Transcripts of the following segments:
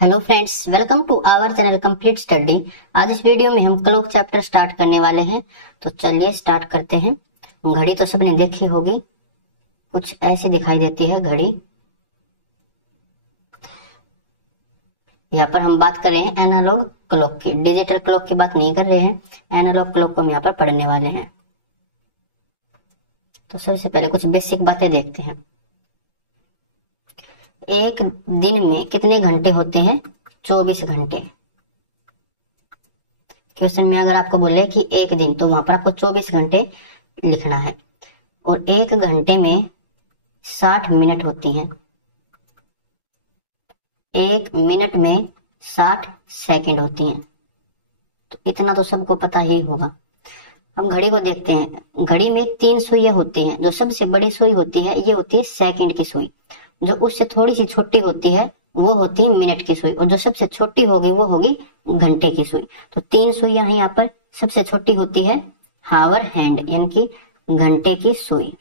Hello friends, welcome to our channel complete study. आज इस video में हम क्लॉक चैप्टर स्टार्ट करने वाले हैं। तो चलिए स्टार्ट करते हैं। घड़ी तो सबने देखी होगी, कुछ ऐसी दिखाई देती है घड़ी। यहाँ पर हम बात कर रहे हैं एनालॉग क्लॉक की, डिजिटल क्लॉक की बात नहीं कर रहे हैं। एनालॉग क्लॉक को हम यहाँ पर पढ़ने वाले हैं। तो सबसे पहले कुछ बेसिक बातें देखते हैं। एक दिन में कितने घंटे होते हैं? 24 घंटे। क्वेश्चन में अगर आपको बोले कि एक दिन, तो वहां पर आपको 24 घंटे लिखना है। और एक घंटे में 60 मिनट होती हैं। एक मिनट में 60 सेकंड होती हैं। तो इतना तो सबको पता ही होगा। हम घड़ी को देखते हैं। घड़ी में 3 सुइयां होती हैं। जो सबसे बड़ी सुई होती है ये होती है सेकंड की सुई। जो उससे थोड़ी सी छोटी होती है वो होती है मिनट की सुई। और जो सबसे छोटी होगी वो होगी घंटे की सुई। तो 3 सुइयां हैं यहाँ पर। सबसे छोटी होती है हावर हैंड, यानी कि घंटे की सुई।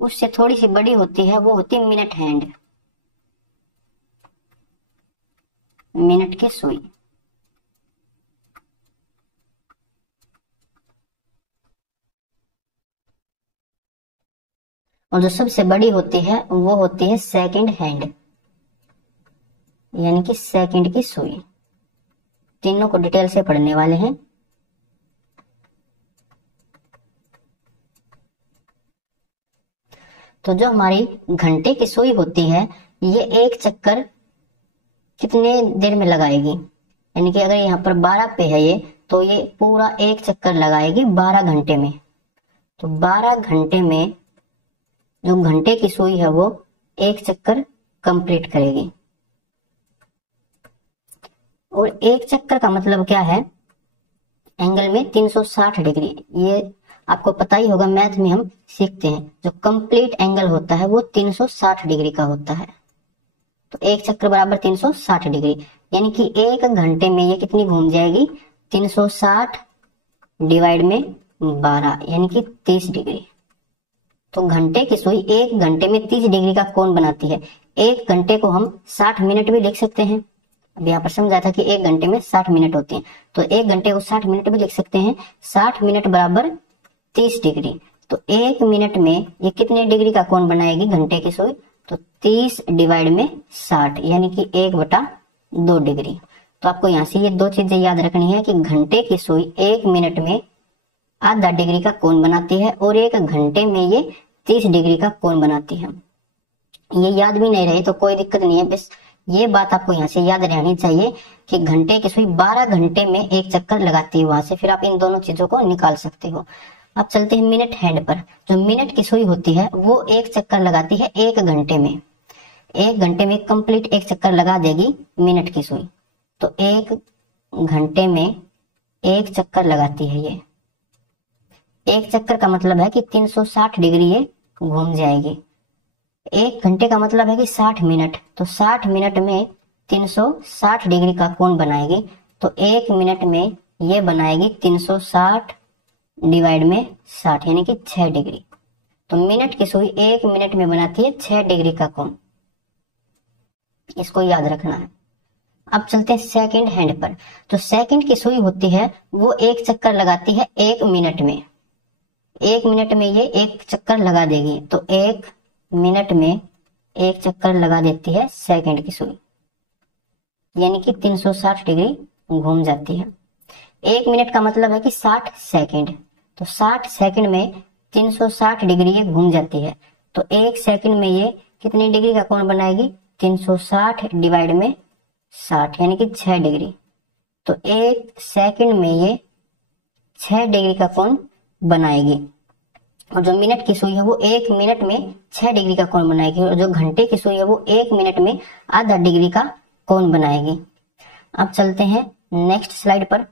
उससे थोड़ी सी बड़ी होती है वो होती है मिनट हैंड, मिनट की सुई। और जो सबसे बड़ी होती है वो होती है सेकंड हैंड, यानी कि सेकंड की सुई। तीनों को डिटेल से पढ़ने वाले हैं। तो जो हमारी घंटे की सुई होती है ये एक चक्कर कितने देर में लगाएगी? यानी कि अगर यहाँ पर 12 पे है ये, तो ये पूरा एक चक्कर लगाएगी 12 घंटे में। तो 12 घंटे में जो घंटे की सुई है वो एक चक्कर कंप्लीट करेगी। और एक चक्कर का मतलब क्या है? एंगल में 360 डिग्री। ये आपको पता ही होगा, मैथ में हम सीखते हैं जो कंप्लीट एंगल होता है वो 360 डिग्री का होता है। तो एक चक्कर बराबर 360 डिग्री, यानी कि एक घंटे में ये कितनी घूम जाएगी? 360 डिवाइड में 12, यानी कि 30 डिग्री। तो घंटे की सुई एक घंटे में 30 डिग्री का कोण बनाती है। एक घंटे को हम 60 मिनट भी लिख सकते हैं। अब यहाँ पर समझा था कि एक घंटे में 60 मिनट होते हैं, तो एक घंटे को 60 मिनट भी लिख सकते हैं। 60 मिनट बराबर 30 डिग्री। तो एक मिनट में ये कितने डिग्री का कोण बनाएगी घंटे की सुई? तो 30 डिवाइड में 60, यानी कि 1/2 डिग्री। तो आपको यहाँ से ये दो चीजें याद रखनी है कि घंटे की सुई एक मिनट में आधा डिग्री का कोण बनाती है और एक घंटे में ये 30 डिग्री का कोण बनाती है। ये याद भी नहीं रहे तो कोई दिक्कत नहीं है, बस ये बात आपको यहाँ से याद रहनी चाहिए कि घंटे की सुई 12 घंटे में एक चक्कर लगाती है। वहां से फिर आप इन दोनों चीजों को निकाल सकते हो। अब चलते हैं मिनट हैंड पर। जो मिनट की सुई होती है वो एक चक्कर लगाती है एक घंटे में। एक घंटे में कंप्लीट एक चक्कर लगा देगी मिनट की सुई। तो एक घंटे में एक चक्कर लगाती है ये। एक चक्कर का मतलब है कि 360 डिग्री ये घूम जाएगी। एक घंटे का मतलब है कि 60 मिनट। तो 60 मिनट में 360 डिग्री का कोण बनाएगी। तो एक मिनट में ये बनाएगी 360 डिवाइड में 60, यानी कि 6 डिग्री। तो मिनट की सुई एक मिनट में बनाती है 6 डिग्री का कोण। इसको याद रखना है। अब चलते हैं सेकंड हैंड पर। जो सेकंड की सुई होती है वो एक चक्कर लगाती है एक मिनट में। एक मिनट में ये एक चक्कर लगा देगी। तो एक मिनट में एक चक्कर लगा देती है सेकंड की सुई, यानी कि 360 डिग्री घूम जाती है। एक मिनट का मतलब है कि 60 सेकंड। तो 60 सेकंड में 360 डिग्री ये घूम जाती है। तो एक सेकंड में ये कितनी डिग्री का कोण बनाएगी? 360 डिवाइड में 60, यानी कि 6 डिग्री। तो एक सेकंड में ये 6 डिग्री का कोण बनाएगी। और जो मिनट की सुई है वो एक मिनट में 6 डिग्री का कोण बनाएगी। और जो घंटे की सुई है वो एक मिनट में आधा डिग्री का कोण बनाएगी। अब चलते हैं नेक्स्ट स्लाइड पर।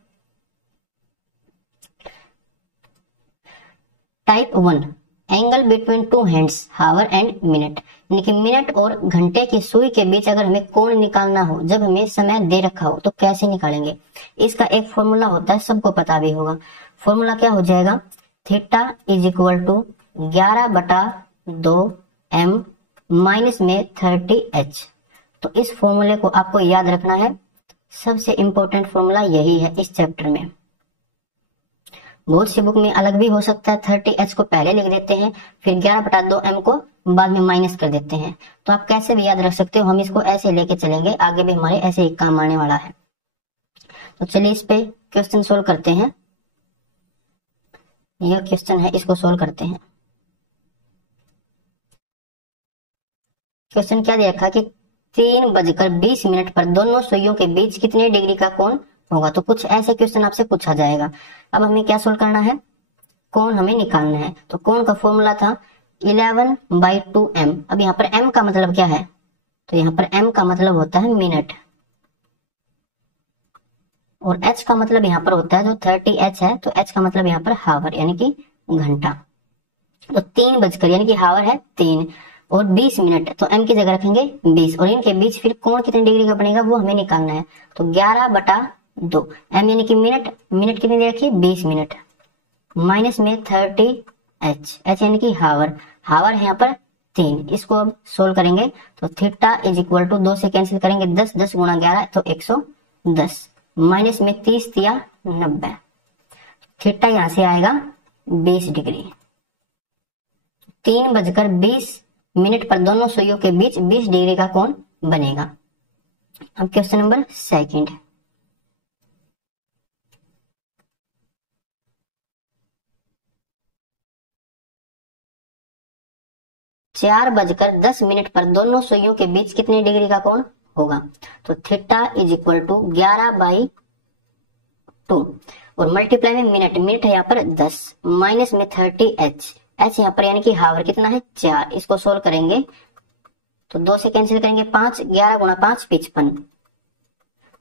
Type 1, angle between two hands, hour and minute. यानी कि मिनट और घंटे की सुई के बीच अगर हमें कोण निकालना हो, जब हमें समय दे रखा हो, तो कैसे निकालेंगे? इसका एक फॉर्मूला होता है, सबको पता भी होगा। फॉर्मूला क्या हो जाएगा? Theta is equal to 11/2 m minus में 30h। तो इस फॉर्मूले को आपको याद रखना है, सबसे इंपॉर्टेंट फॉर्मूला यही है इस चैप्टर में। बहुत सी बुक में अलग भी हो सकता है, 30h को पहले लिख देते हैं, फिर 11/2m को बाद में माइनस कर देते हैं। तो आप कैसे भी याद रख सकते हो, हम इसको ऐसे लेके चलेंगे, आगे भी हमारे ऐसे ही काम आने वाला है। तो चलिए इस पे क्वेश्चन सोल्व करते हैं। यह क्वेश्चन है, इसको सोल्व करते हैं। क्वेश्चन क्या दे रखा कि 3:20 पर दोनों सुइयों के बीच कितने डिग्री का कोण होगा। तो कुछ ऐसे क्वेश्चन आपसे पूछा जाएगा। अब हमें क्या सोल्व करना है, कोण हमें निकालना है। तो कोण का फॉर्मूला था 11/2m। अब यहाँ पर m का मतलब क्या है, तो यहाँ पर m का मतलब होता है मिनट, और h का मतलब यहाँ पर होता है जो 30h है, तो h का मतलब यहाँ पर हावर यानी कि घंटा। तो 3 बजकर यानी कि हावर है 3 और 20 मिनट, तो m की जगह रखेंगे 20, और इनके बीच फिर कोण कितने डिग्री का बनेगा वो हमें निकालना है। तो 11/2 m यानी कि मिनट, मिनट कितनी दे रखी है 20 मिनट, माइनस में 30h, h यानी कि हावर, हावर है यहाँ पर 3। इसको अब सोल्व करेंगे तो थीटा इज इक्वल टू 2 से कैंसिल करेंगे 10, 10 गुणा 11 तो 110, माइनस में 30 दिया 90, थीटा यहां से आएगा 20 डिग्री। 3:20 पर दोनों सुइयों के बीच 20 डिग्री का कोण बनेगा। अब क्वेश्चन नंबर 2। 4:10 पर दोनों सुइयों के बीच कितने डिग्री का कोण होगा। तो थीटा इज इक्वल टू 11/2 और मल्टीप्लाई में मिनट, मिनट है यहाँ पर 10, माइनस में 30h, h यहाँ पर यानी कि हावर कितना है 4। इसको सोल्व करेंगे तो 2 से कैंसिल करेंगे 5, 11 गुणा 5 55,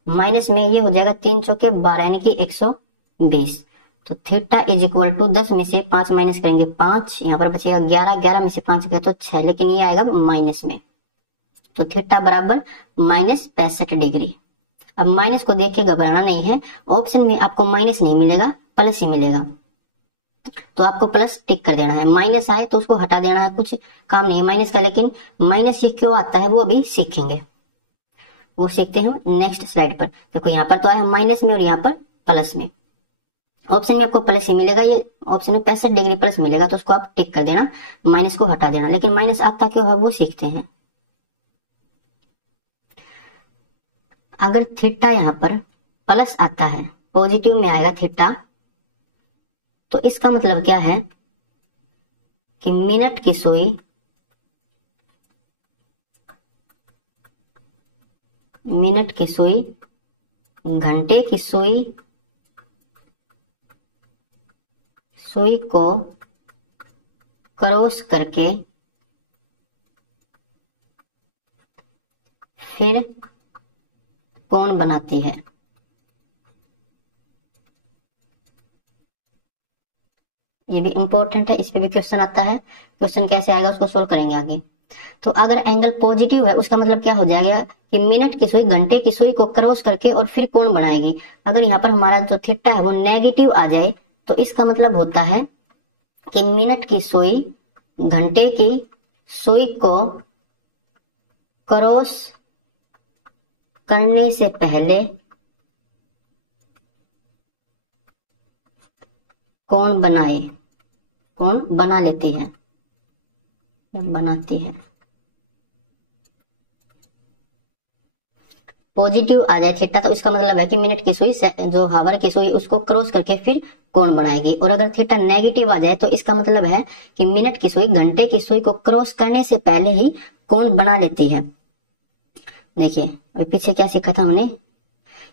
माइनस में ये हो जाएगा 3 चौके 12 यानी कि 120। तो थीटा इज इक्वल टू 10 में से 5 माइनस करेंगे 5, यहाँ पर बचेगा 11, 11 में से 5 गया तो 6, लेकिन ये आएगा माइनस में। तो थीटा बराबर -65 डिग्री। अब माइनस को देख के घबराना नहीं है, ऑप्शन में आपको माइनस नहीं मिलेगा, प्लस ही मिलेगा, तो आपको प्लस टिक कर देना है। माइनस आए तो उसको हटा देना है, कुछ काम नहीं है माइनस का। लेकिन माइनस ये क्यों आता है वो अभी सीखेंगे, वो सीखते हैं नेक्स्ट स्लाइड पर। देखो यहाँ पर तो आया माइनस में और यहाँ पर प्लस में, ऑप्शन में आपको प्लस ही मिलेगा, ये ऑप्शन में 65 डिग्री प्लस मिलेगा, तो उसको आप टिक कर देना, माइनस को हटा देना। लेकिन माइनस आता क्यों है वो सीखते हैं। अगर थीटा यहाँ पर प्लस आता है, पॉजिटिव में आएगा थीटा, तो इसका मतलब क्या है कि मिनट की सुई घंटे की सुई को क्रॉस करके फिर कोण बनाती है। ये भी इंपॉर्टेंट है, इस पे भी क्वेश्चन आता है। क्वेश्चन कैसे आएगा उसको सोल्व करेंगे आगे। तो अगर एंगल पॉजिटिव है उसका मतलब क्या हो जाएगा कि मिनट की सुई घंटे की सुई को क्रॉस करके और फिर कोण बनाएगी। अगर यहाँ पर हमारा जो थीटा है वो नेगेटिव आ जाए तो इसका मतलब होता है कि मिनट की सुई घंटे की सुई को क्रॉस करने से पहले कोण बना लेती है, बनाती है। पॉजिटिव आ जाए थीटा तो इसका मतलब है कि मिनट की सुई जो हावर की सुई उसको क्रॉस करके फिर कोण बनाएगी। और अगर थीटा नेगेटिव आ जाए तो इसका मतलब है कि मिनट की सुई घंटे की सुई को क्रॉस करने से पहले ही कोण बना लेती है। देखिए अभी पीछे क्या सीखा था हमने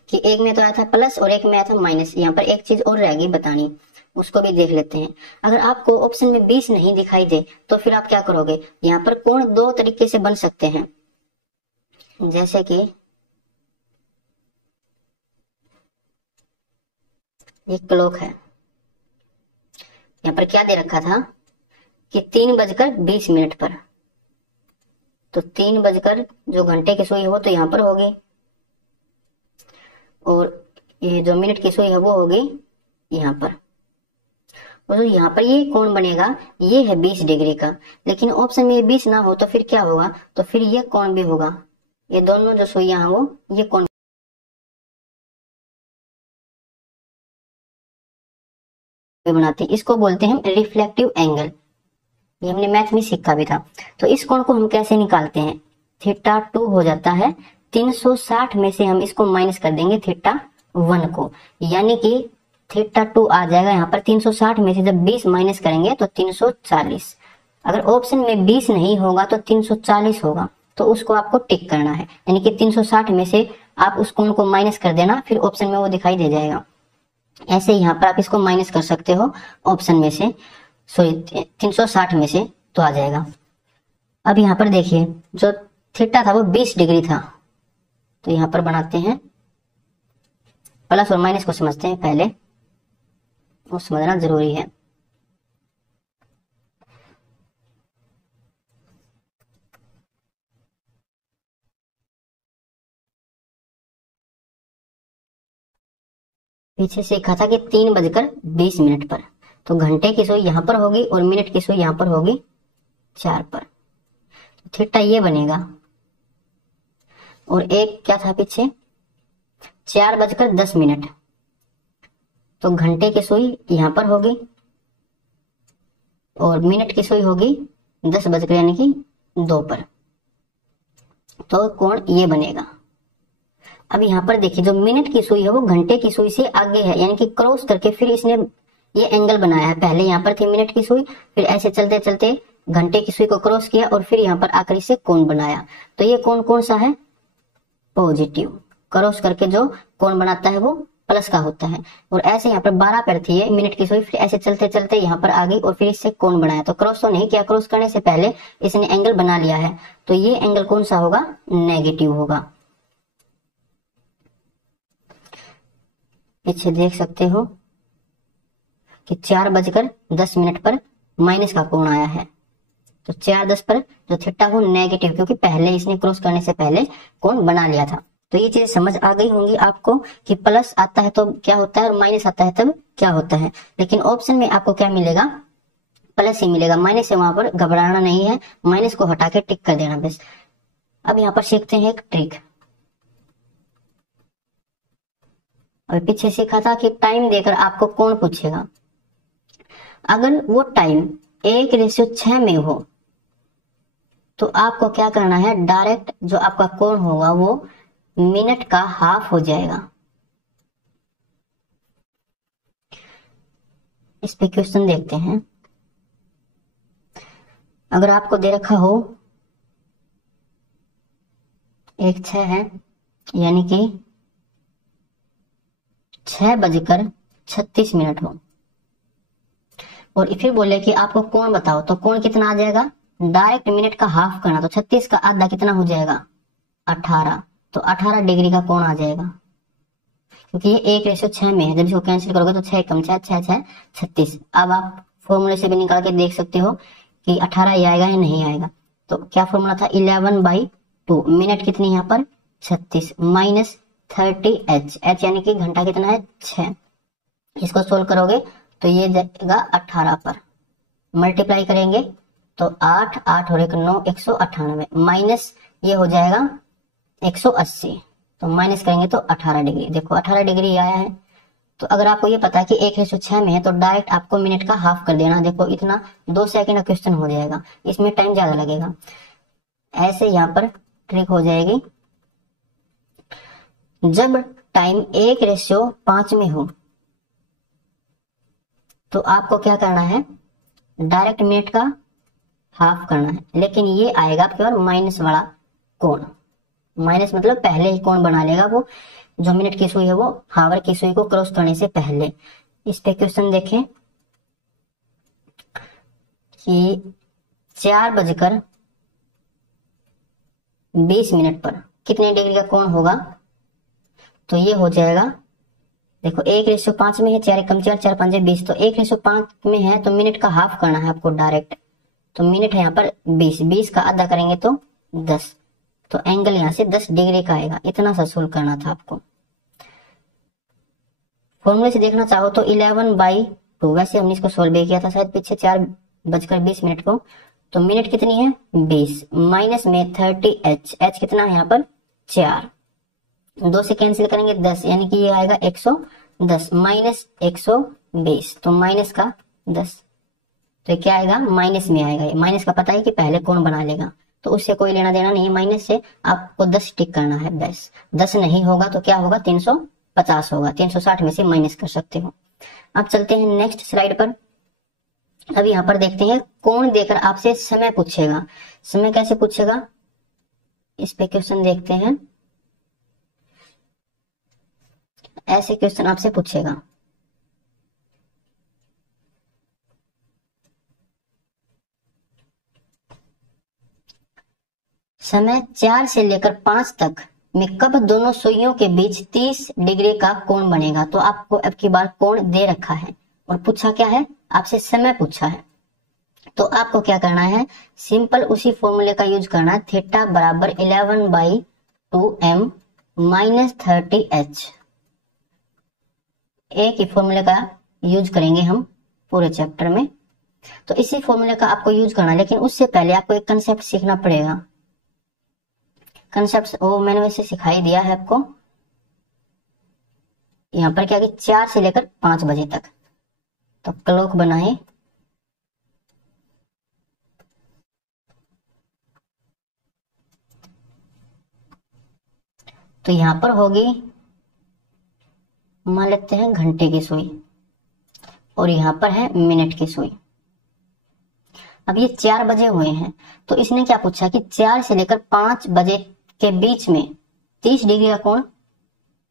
कि एक में तो आया था प्लस और एक में आया था माइनस। यहाँ पर एक चीज और रहेगी बतानी, उसको भी देख लेते हैं। अगर आपको ऑप्शन में 20 नहीं दिखाई दे तो फिर आप क्या करोगे, यहाँ पर कोण दो तरीके से बन सकते हैं। जैसे कि ये क्लॉक है, यहाँ पर क्या दे रखा था कि 3:20 पर, तो 3 जो घंटे की सुई हो तो यहाँ पर होगी, और ये जो मिनट की सुई है वो होगी यहाँ पर। और जो यहाँ पर ये कोण बनेगा ये है 20 डिग्री का, लेकिन ऑप्शन में ये 20 ना हो तो फिर क्या होगा, तो फिर ये कोण भी होगा, ये दोनों जो सुइयां हैं वो ये कोण बनाती है। इसको बोलते हैं रिफ्लेक्टिव एंगल, ये हमने मैथ में सीखा भी था। तो इस कोण को हम कैसे निकालते हैं, थीटा 2 हो जाता है 360 में से हम इसको माइनस कर देंगे थीटा 1 को, यानी कि थीटा 2 आ जाएगा यहाँ पर 360 में से जब 20 माइनस करेंगे तो 340। अगर ऑप्शन में 20 नहीं होगा तो 340 होगा, तो उसको आपको टिक करना है, यानी कि 360 में से आप उस कोण को माइनस कर देना, फिर ऑप्शन में वो दिखाई दे जाएगा। ऐसे यहाँ पर आप इसको माइनस कर सकते हो ऑप्शन में से, सॉरी 360 में से, तो आ जाएगा। अब यहाँ पर देखिए जो थीटा था वो 20 डिग्री था, तो यहाँ पर बनाते हैं प्लस और माइनस को समझते हैं पहले, वो समझना जरूरी है। पीछे सीखा था कि 3:20 पर, तो घंटे की सुई यहाँ पर होगी और मिनट की सुई यहाँ पर होगी 4 पर, तो थीटा ये बनेगा। और एक क्या था पीछे 4:10, तो घंटे की सुई यहाँ पर होगी और मिनट की सुई होगी 10 बजकर यानी कि 2 पर, तो कोण ये बनेगा। अब यहाँ पर देखिए जो मिनट की सुई है वो घंटे की सुई से आगे है, यानी कि क्रॉस करके फिर इसने ये एंगल बनाया है। पहले यहाँ पर थी मिनट की सुई, फिर ऐसे चलते चलते घंटे की सुई को क्रॉस किया और फिर यहाँ पर आकर इसे कोण बनाया। तो ये कोण कौन सा है, पॉजिटिव। क्रॉस करके जो कोण बनाता है वो प्लस का होता है। और ऐसे यहाँ पर 12 पर थी ये मिनट की सुई, फिर ऐसे चलते चलते यहाँ पर आ गई और फिर इससे कोण बनाया। तो क्रॉस तो नहीं किया, क्रॉस करने से पहले इसने एंगल बना लिया है, तो ये एंगल कौन सा होगा, नेगेटिव होगा। पीछे देख सकते हो कि 4:10 पर माइनस का कोण आया है, तो 4:10 पर जो थीटा हो नेगेटिव, क्योंकि पहले इसने क्रॉस करने से पहले कोण बना लिया था। तो ये चीज समझ आ गई होंगी आपको कि प्लस आता है तो क्या होता है और माइनस आता है तब क्या होता है। लेकिन ऑप्शन में आपको क्या मिलेगा, प्लस ही मिलेगा, माइनस से वहां पर घबराना नहीं है, माइनस को हटा के टिक कर देना बस। अब यहाँ पर सीखते हैं एक ट्रिक। और पीछे सीखा था कि टाइम देकर आपको कोण पूछेगा, अगर वो टाइम 1:6 में हो तो आपको क्या करना है, डायरेक्ट जो आपका कोण होगा वो मिनट का हाफ हो जाएगा। इस पे क्वेश्चन देखते हैं। अगर आपको दे रखा हो 1:06 है, यानी कि 6:36 हो, और फिर बोले कि आपको कोण बताओ, तो कोण कितना आ जाएगा, डायरेक्ट मिनट का हाफ करना, तो 36 का आधा कितना हो जाएगा, 18। तो 18 डिग्री का कोण आ जाएगा, क्योंकि ये 1:6 में है। जब इसको कैंसिल करोगे तो 6 कम 6 6 6 36। अब आप फॉर्मूले से भी निकाल के देख सकते हो कि 18 ही आएगा या नहीं आएगा। तो क्या फॉर्मूला था, 11/2, मिनट कितनी यहाँ पर 36 माइनस 30h, h यानी कि घंटा कितना है 6। इसको सोल्व करोगे तो ये जाएगा 18 पर, मल्टीप्लाई करेंगे तो 8 8 और 1 9, 198 माइनस ये हो जाएगा 180, तो माइनस करेंगे तो 18 डिग्री। देखो 18 डिग्री आया है। तो अगर आपको ये पता है कि 1:6 में है तो डायरेक्ट आपको मिनट का हाफ कर देना। देखो इतना 2 सेकंड का क्वेश्चन हो जाएगा, इसमें टाइम ज्यादा लगेगा। ऐसे यहाँ पर ट्रिक हो जाएगी। जब टाइम 1:5 में हो तो आपको क्या करना है, डायरेक्ट मिनट का हाफ करना है, लेकिन ये आएगा केवल माइनस वाला कोण। माइनस मतलब पहले ही कोण बना लेगा वो, जो मिनट की सुई है वो हावर की सुई को क्रॉस करने से पहले। इस पे क्वेश्चन देखें कि 4:20 पर कितने डिग्री का कोण होगा, तो ये हो जाएगा, देखो 1:5 में है, 4 कम 4 4 5 20, तो 1:5 में है तो मिनट का हाफ करना है आपको डायरेक्ट। तो मिनट है यहाँ पर 20, 20 का आधा करेंगे तो 10, तो एंगल यहां से 10 डिग्री का आएगा। इतना सा सोल्व करना था आपको। फॉर्मूले से देखना चाहो तो 11/2 2। वैसे हमने इसको सोल्व भी किया था शायद पीछे 4:20 को। तो मिनट कितनी है 20, माइनस में 30h, h कितना है यहाँ पर 4, 2 से कैंसिल करेंगे 10, यानी कि ये आएगा 110 माइनस 120, तो माइनस का 10, तो क्या आएगा माइनस में आएगा। ये माइनस का पता है कि पहले कौन बना लेगा, तो उससे कोई लेना देना नहीं है, माइनस से आपको 10 टिक करना है बस। 10 नहीं होगा तो क्या होगा 350 होगा, 360 में से माइनस कर सकते हो। अब चलते हैं नेक्स्ट स्लाइड पर। अब यहाँ पर देखते हैं कोण देकर आपसे समय पूछेगा। समय कैसे पूछेगा, इस पे क्वेश्चन देखते हैं। ऐसे क्वेश्चन आपसे पूछेगा, समय 4 से लेकर 5 तक में कब दोनों सुइयों के बीच 30 डिग्री का कोण बनेगा। तो आपको अब की बार कोण दे रखा है और पूछा क्या है, आपसे समय पूछा है। तो आपको क्या करना है, सिंपल उसी फॉर्मूले का यूज करना है, थीटा बराबर 11/2m माइनस 30h। एक ही फॉर्मूले का यूज करेंगे हम पूरे चैप्टर में, तो इसी फॉर्मूले का आपको यूज करना है। लेकिन उससे पहले आपको एक कंसेप्ट सीखना पड़ेगा। कंसेप्ट वो मैंने वैसे सिखाई दिया है आपको। यहाँ पर क्या कि 4 से लेकर 5 बजे तक, तो क्लॉक बनाए, तो यहां पर होगी मान लेते हैं घंटे की सुई, और यहां पर है मिनट की सुई। अब ये 4 बजे हुए हैं, तो इसने क्या पूछा कि 4 से लेकर 5 बजे के बीच में 30 डिग्री का कोण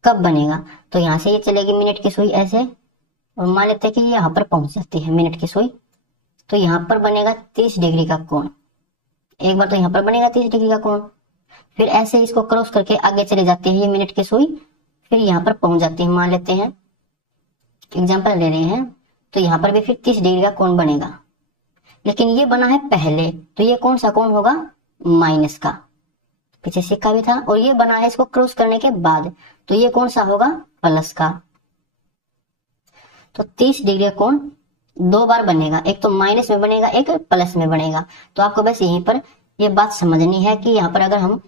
कब बनेगा। तो यहां से ये चलेगी मिनट की सुई ऐसे, और मान लेते हैं कि यहां पर पहुंच जाती है मिनट की सुई, तो यहां पर बनेगा 30 डिग्री का कोण। एक बार तो यहां पर बनेगा 30 डिग्री का कोण, फिर ऐसे इसको क्रॉस करके आगे चले जाते हैं ये मिनट की सुई, फिर यहां पर पहुंच जाती है। मान लेते हैं एग्जांपल ले रहे हैं, तो यहां पर भी फिर 30 डिग्री का कोण बनेगा। लेकिन ये बना है पहले, तो ये कौन सा कोण होगा, माइनस का, पीछे सिक्का भी था, और ये बना है इसको क्रॉस करने के बाद, तो ये कौन सा होगा, प्लस का। तो 30 डिग्री का कोण 2 बार बनेगा, एक तो माइनस में बनेगा, एक प्लस में बनेगा। तो आपको बस यहीं पर ये बात समझनी है कि यहाँ पर अगर हम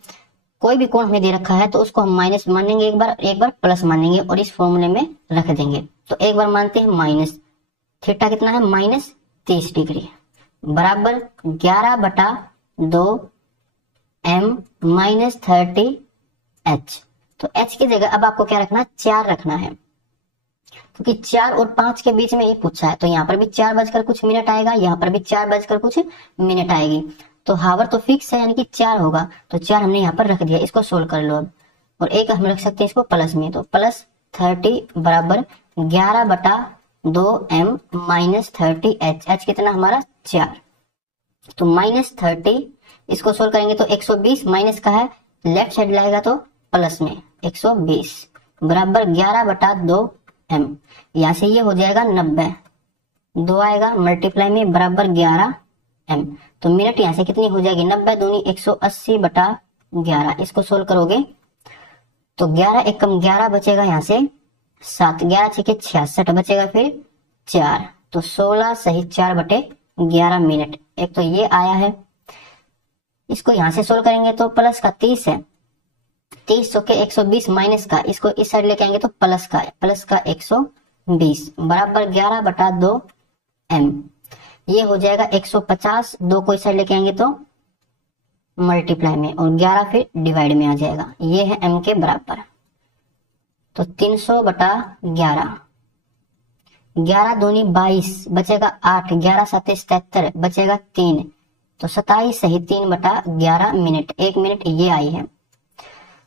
कोई भी कोण हमें दे रखा है तो उसको हम माइनस मानेंगे एक बार प्लस मानेंगे, और इस फॉर्मूले में रख देंगे। तो एक बार मानते हैं माइनस, थीटा कितना है माइनस 30 डिग्री बराबर 11/2m माइनस 30h। तो h की जगह अब आपको क्या रखना है, 4 रखना है, क्योंकि 4 और 5 के बीच में ही पूछा है। तो यहाँ पर भी 4 बजकर कुछ मिनट आएगा, यहाँ पर भी 4 बजकर कुछ मिनट आएगी। तो हावर तो फिक्स है, यानी कि 4 होगा, तो 4 हमने यहाँ पर रख दिया। इसको सोल्व कर लो अब, और एक हम रख सकते हैं इसको प्लस में, तो प्लस 30 बराबर 11/2m माइनस 30h। h कितना हमारा 4, तो माइनस 30, इसको सोल्व करेंगे तो 120, माइनस का है लेफ्ट साइड लाएगा तो प्लस में 120 बराबर 11/2m। यहाँ से ये हो जाएगा 90, 2 आएगा मल्टीप्लाई में बराबर 11m। तो मिनट यहाँ से कितनी हो जाएगी, 90 दूनी 180/11। इसको सोल्व करोगे तो 11 एकम 11 बचेगा, यहाँ से 7, 11 छके 66 बचेगा, फिर 4, तो 16 सही 4/11 मिनट। एक तो ये आया है, इसको यहाँ से सोल्व करेंगे तो प्लस का 30 है, 30 सौ के 120 माइनस का, इसको इस साइड लेके आएंगे तो प्लस का 120 बराबर 11/2m। ये हो जाएगा 150, 2 को इस साइड लेके आएंगे तो मल्टीप्लाई में, और 11 फिर डिवाइड में आ जाएगा, ये है m के बराबर। तो 300/11, 11 दूनी 22 बचेगा 8, 11 7 77 बचेगा 3, तो 27 सही 3/11 मिनट। 1 मिनट ये आई है।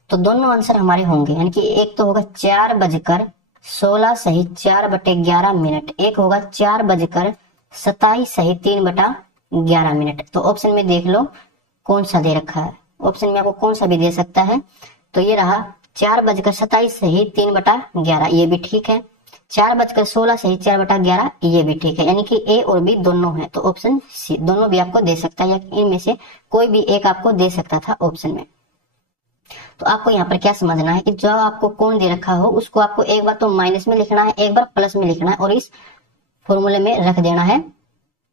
तो दोनों आंसर हमारे होंगे, यानी कि एक तो होगा 4:16 सही 4/11 मिनट, एक होगा 4:27 सही 3/11 मिनट। तो ऑप्शन में देख लो कौन सा दे रखा है, ऑप्शन में आपको कौन सा भी दे सकता है। तो ये रहा 4:27 सही 3/11, ये भी ठीक है। 4:16 सही 4/11, ये भी ठीक है। यानी कि ए और बी दोनों है, तो ऑप्शन सी दोनों भी आपको दे सकता है, या इनमें से कोई भी एक आपको दे सकता था ऑप्शन में। तो आपको यहाँ पर क्या समझना है कि जो आपको कोण दे रखा हो उसको आपको एक बार तो माइनस में लिखना है, एक बार प्लस में लिखना है, और इस फॉर्मूले में रख देना है,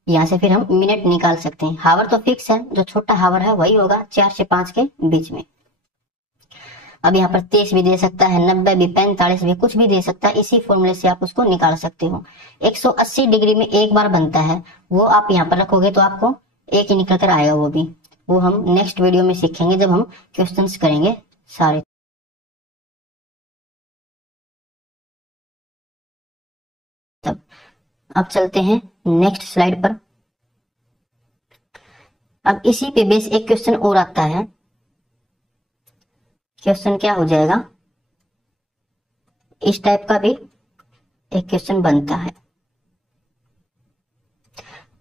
यहाँ से फिर हम मिनट निकाल सकते हैं। हावर तो फिक्स है, जो छोटा हावर है वही होगा 4 से 5 के बीच में। अब यहाँ पर 23 भी दे सकता है, 90 भी, 45 भी, कुछ भी दे सकता है। इसी फॉर्मूले से आप उसको निकाल सकते हो। 180 डिग्री में एक बार बनता है, वो आप यहाँ पर रखोगे तो आपको एक ही निकल कर आएगा। वो हम नेक्स्ट वीडियो में सीखेंगे जब हम क्वेश्चंस करेंगे सारे। तब अब चलते हैं नेक्स्ट स्लाइड पर। अब इसी पे बेस एक क्वेश्चन और आता है। क्वेश्चन क्या हो जाएगा, इस टाइप का भी एक क्वेश्चन बनता है।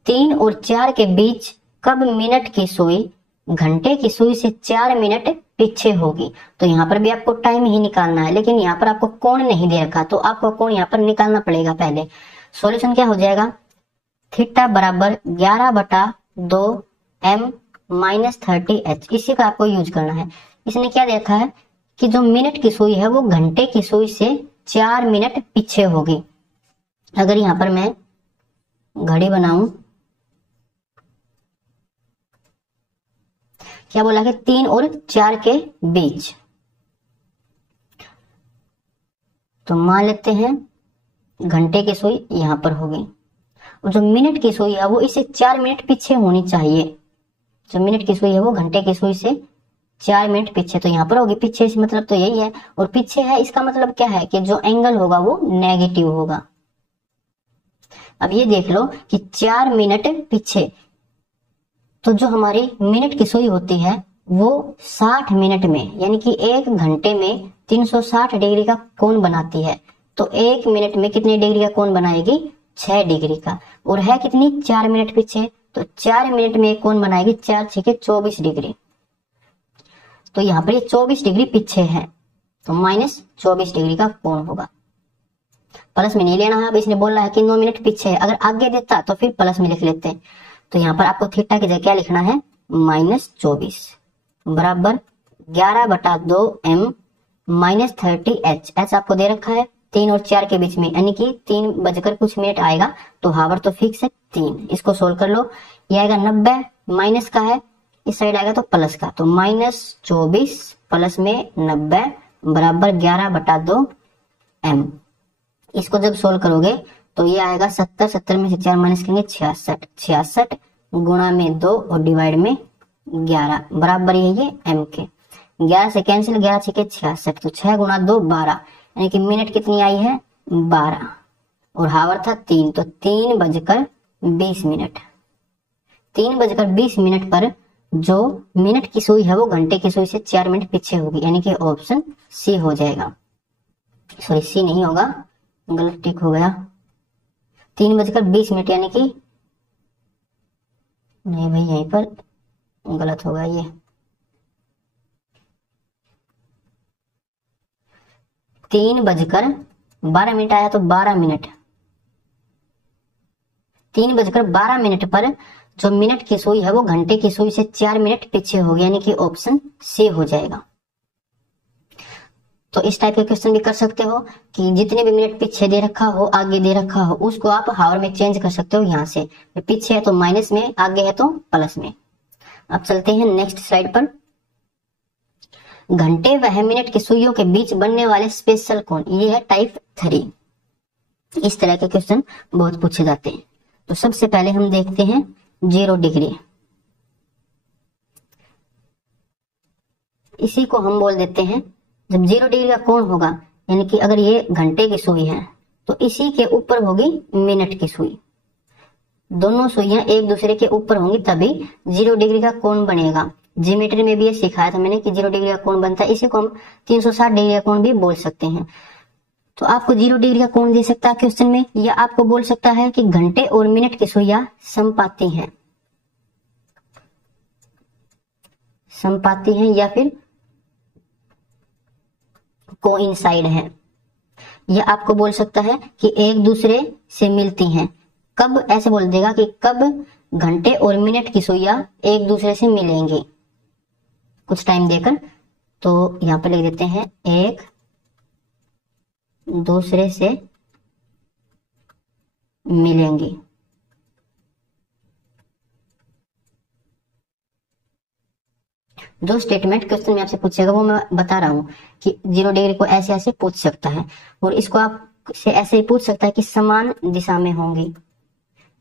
3 और 4 के बीच कब मिनट की सुई घंटे की सुई से 4 मिनट पीछे होगी। तो यहाँ पर भी आपको टाइम ही निकालना है, लेकिन यहाँ पर आपको कोण नहीं दे रखा, तो आपको कोण यहाँ पर निकालना पड़ेगा पहले। सॉल्यूशन क्या हो जाएगा, थीटा बराबर 11/2 m माइनस 30h, इसी का आपको यूज करना है। इसने क्या देखा है कि जो मिनट की सुई है वो घंटे की सुई से 4 मिनट पीछे होगी। अगर यहां पर मैं घड़ी बनाऊं, क्या बोला कि 3 और 4 के बीच, तो मान लेते हैं घंटे की सुई यहां पर होगी और जो मिनट की सुई है वो इससे 4 मिनट पीछे होनी चाहिए। जो मिनट की सुई है वो घंटे की सुई से 4 मिनट पीछे, तो यहाँ पर होगी। पीछे से मतलब तो यही है, और पीछे है इसका मतलब क्या है कि जो एंगल होगा वो नेगेटिव होगा। अब ये देख लो कि 4 मिनट पीछे, तो जो हमारी मिनट की सुई होती है वो 60 मिनट में, यानी कि 1 घंटे में 360 डिग्री का कोण बनाती है। तो 1 मिनट में कितने डिग्री का कोण बनाएगी, 6 डिग्री का, और है कितनी, 4 मिनट पीछे, तो 4 मिनट में एक कोण बनाएगी, 4 6 के 24 डिग्री। तो यहाँ पर ये 24 डिग्री पीछे है, तो माइनस 24 डिग्री का कोण होगा। प्लस में नहीं लेना है, अब इसने बोला है कि 9 मिनट पीछे है, अगर आगे देता तो फिर प्लस में लिख लेते हैं। तो यहाँ पर आपको थीटा की जगह क्या लिखना है, माइनस 24 बराबर 11/2 m माइनस 30h। एच आपको दे रखा है 3 और 4 के बीच में, यानी कि 3 बजकर कुछ मिनट आएगा, तो हावर तो फिक्स है 3। इसको सोल्व कर लो, ये आएगा 90, माइनस का है, इस साइड आएगा तो प्लस का, तो माइनस 24 प्लस में 90 बराबर 11/2 m। इसको जब सोल्व करोगे तो ये आएगा 70, 70 में से 4 माइनस करेंगे 66, 66 गुणा में 2 और डिवाइड में 11 बराबर ये m के। 11 से कैंसिल, 11 6 के 66, तो 6 गुणा 2 12, यानी कि मिनट कितनी आई है 12, और हावर था 3, तो 3 बजकर 20 मिनट। 3 बजकर 20 मिनट पर जो मिनट की सुई है वो घंटे की सुई से 4 मिनट पीछे होगी, यानी कि ऑप्शन सी हो जाएगा। सॉरी, सी नहीं होगा, गलत टिक हो गया। 3 बजकर 20 मिनट, यानी कि नहीं भाई, यहीं पर गलत होगा। ये 3 बजकर 12 मिनट आया, तो 12 मिनट। 3 बजकर 12 मिनट पर जो मिनट की सुई है वो घंटे की सुई से 4 मिनट पीछे होगी, यानी कि ऑप्शन सी हो जाएगा। तो इस टाइप के क्वेश्चन भी कर सकते हो कि जितने भी मिनट पीछे दे रखा हो, आगे दे रखा हो, उसको आप हावर में चेंज कर सकते हो। यहाँ से पीछे है तो माइनस में, आगे है तो प्लस में। अब चलते हैं नेक्स्ट स्लाइड पर। घंटे व मिनट की सुइयों के बीच बनने वाले स्पेशल कोण, ये है टाइप 3। इस तरह के क्वेश्चन बहुत पूछे जाते हैं। तो सबसे पहले हम देखते हैं 0 डिग्री। इसी को हम बोल देते हैं, जब 0 डिग्री का कोण होगा, यानी कि अगर ये घंटे की सुई है तो इसी के ऊपर होगी मिनट की सुई। दोनों सुइयां एक दूसरे के ऊपर होंगी तभी 0 डिग्री का कोण बनेगा। ज्योमेट्री में भी ये सिखाया था मैंने कि 0 डिग्री का कोण बनता है। इसी को हम 360 डिग्री का कोण भी बोल सकते हैं। तो आपको 0 डिग्री का कोण दे सकता है क्वेश्चन में, या आपको बोल सकता है कि घंटे और मिनट की सुइयां समपाती हैं, समपाती हैं, या फिर कोइंसाइड है। यह आपको बोल सकता है कि एक दूसरे से मिलती हैं। कब ऐसे बोल देगा कि कब घंटे और मिनट की सुइयां एक दूसरे से मिलेंगी, कुछ टाइम देकर। तो यहां पर लिख देते हैं एक दूसरे से मिलेंगी। जो स्टेटमेंट क्वेश्चन में आपसे पूछेगा वो मैं बता रहा हूं कि 0 डिग्री को ऐसे ऐसे पूछ सकता है, और इसको आपसे ऐसे ही पूछ सकता है कि समान दिशा में होंगी,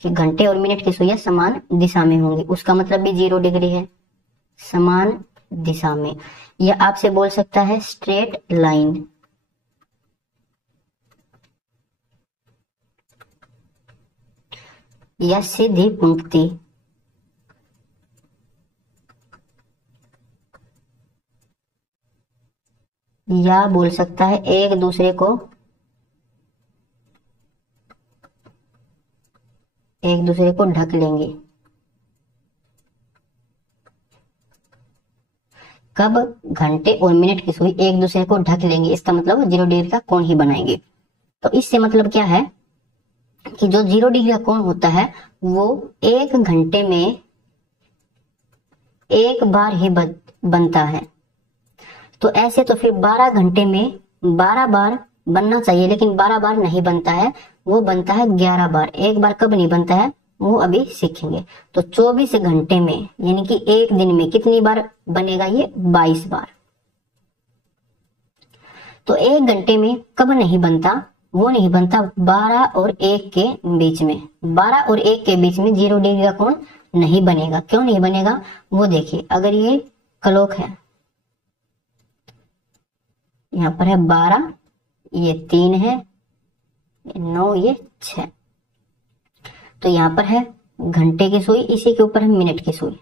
कि घंटे और मिनट की सुइयां समान दिशा में होंगी, उसका मतलब भी 0 डिग्री है, समान दिशा में। या आपसे बोल सकता है स्ट्रेट लाइन, या सीधी पंक्ति, या बोल सकता है एक दूसरे को ढक लेंगे। कब घंटे और मिनट की सुई एक दूसरे को ढक लेंगे, इसका मतलब 0 डिग्री का कोण ही बनाएंगे। तो इससे मतलब क्या है कि जो 0 डिग्री का कोण होता है वो 1 घंटे में एक बार ही बनता है। तो ऐसे तो फिर 12 घंटे में 12 बार बनना चाहिए, लेकिन 12 बार नहीं बनता है, वो बनता है 11 बार। एक बार कब नहीं बनता है वो अभी सीखेंगे। तो 24 घंटे में यानी कि एक दिन में कितनी बार बनेगा ये? 22 बार। तो 1 घंटे में कब नहीं बनता? वो नहीं बनता 12 और 1 के बीच में। 12 और 1 के बीच में 0 डिग्री का कोण नहीं बनेगा। क्यों नहीं बनेगा वो देखिए, अगर ये क्लॉक है, यहाँ पर है 12, ये 3 है, 9, ये 6, तो यहाँ पर है घंटे की सुई, इसी के ऊपर है मिनट की सुई,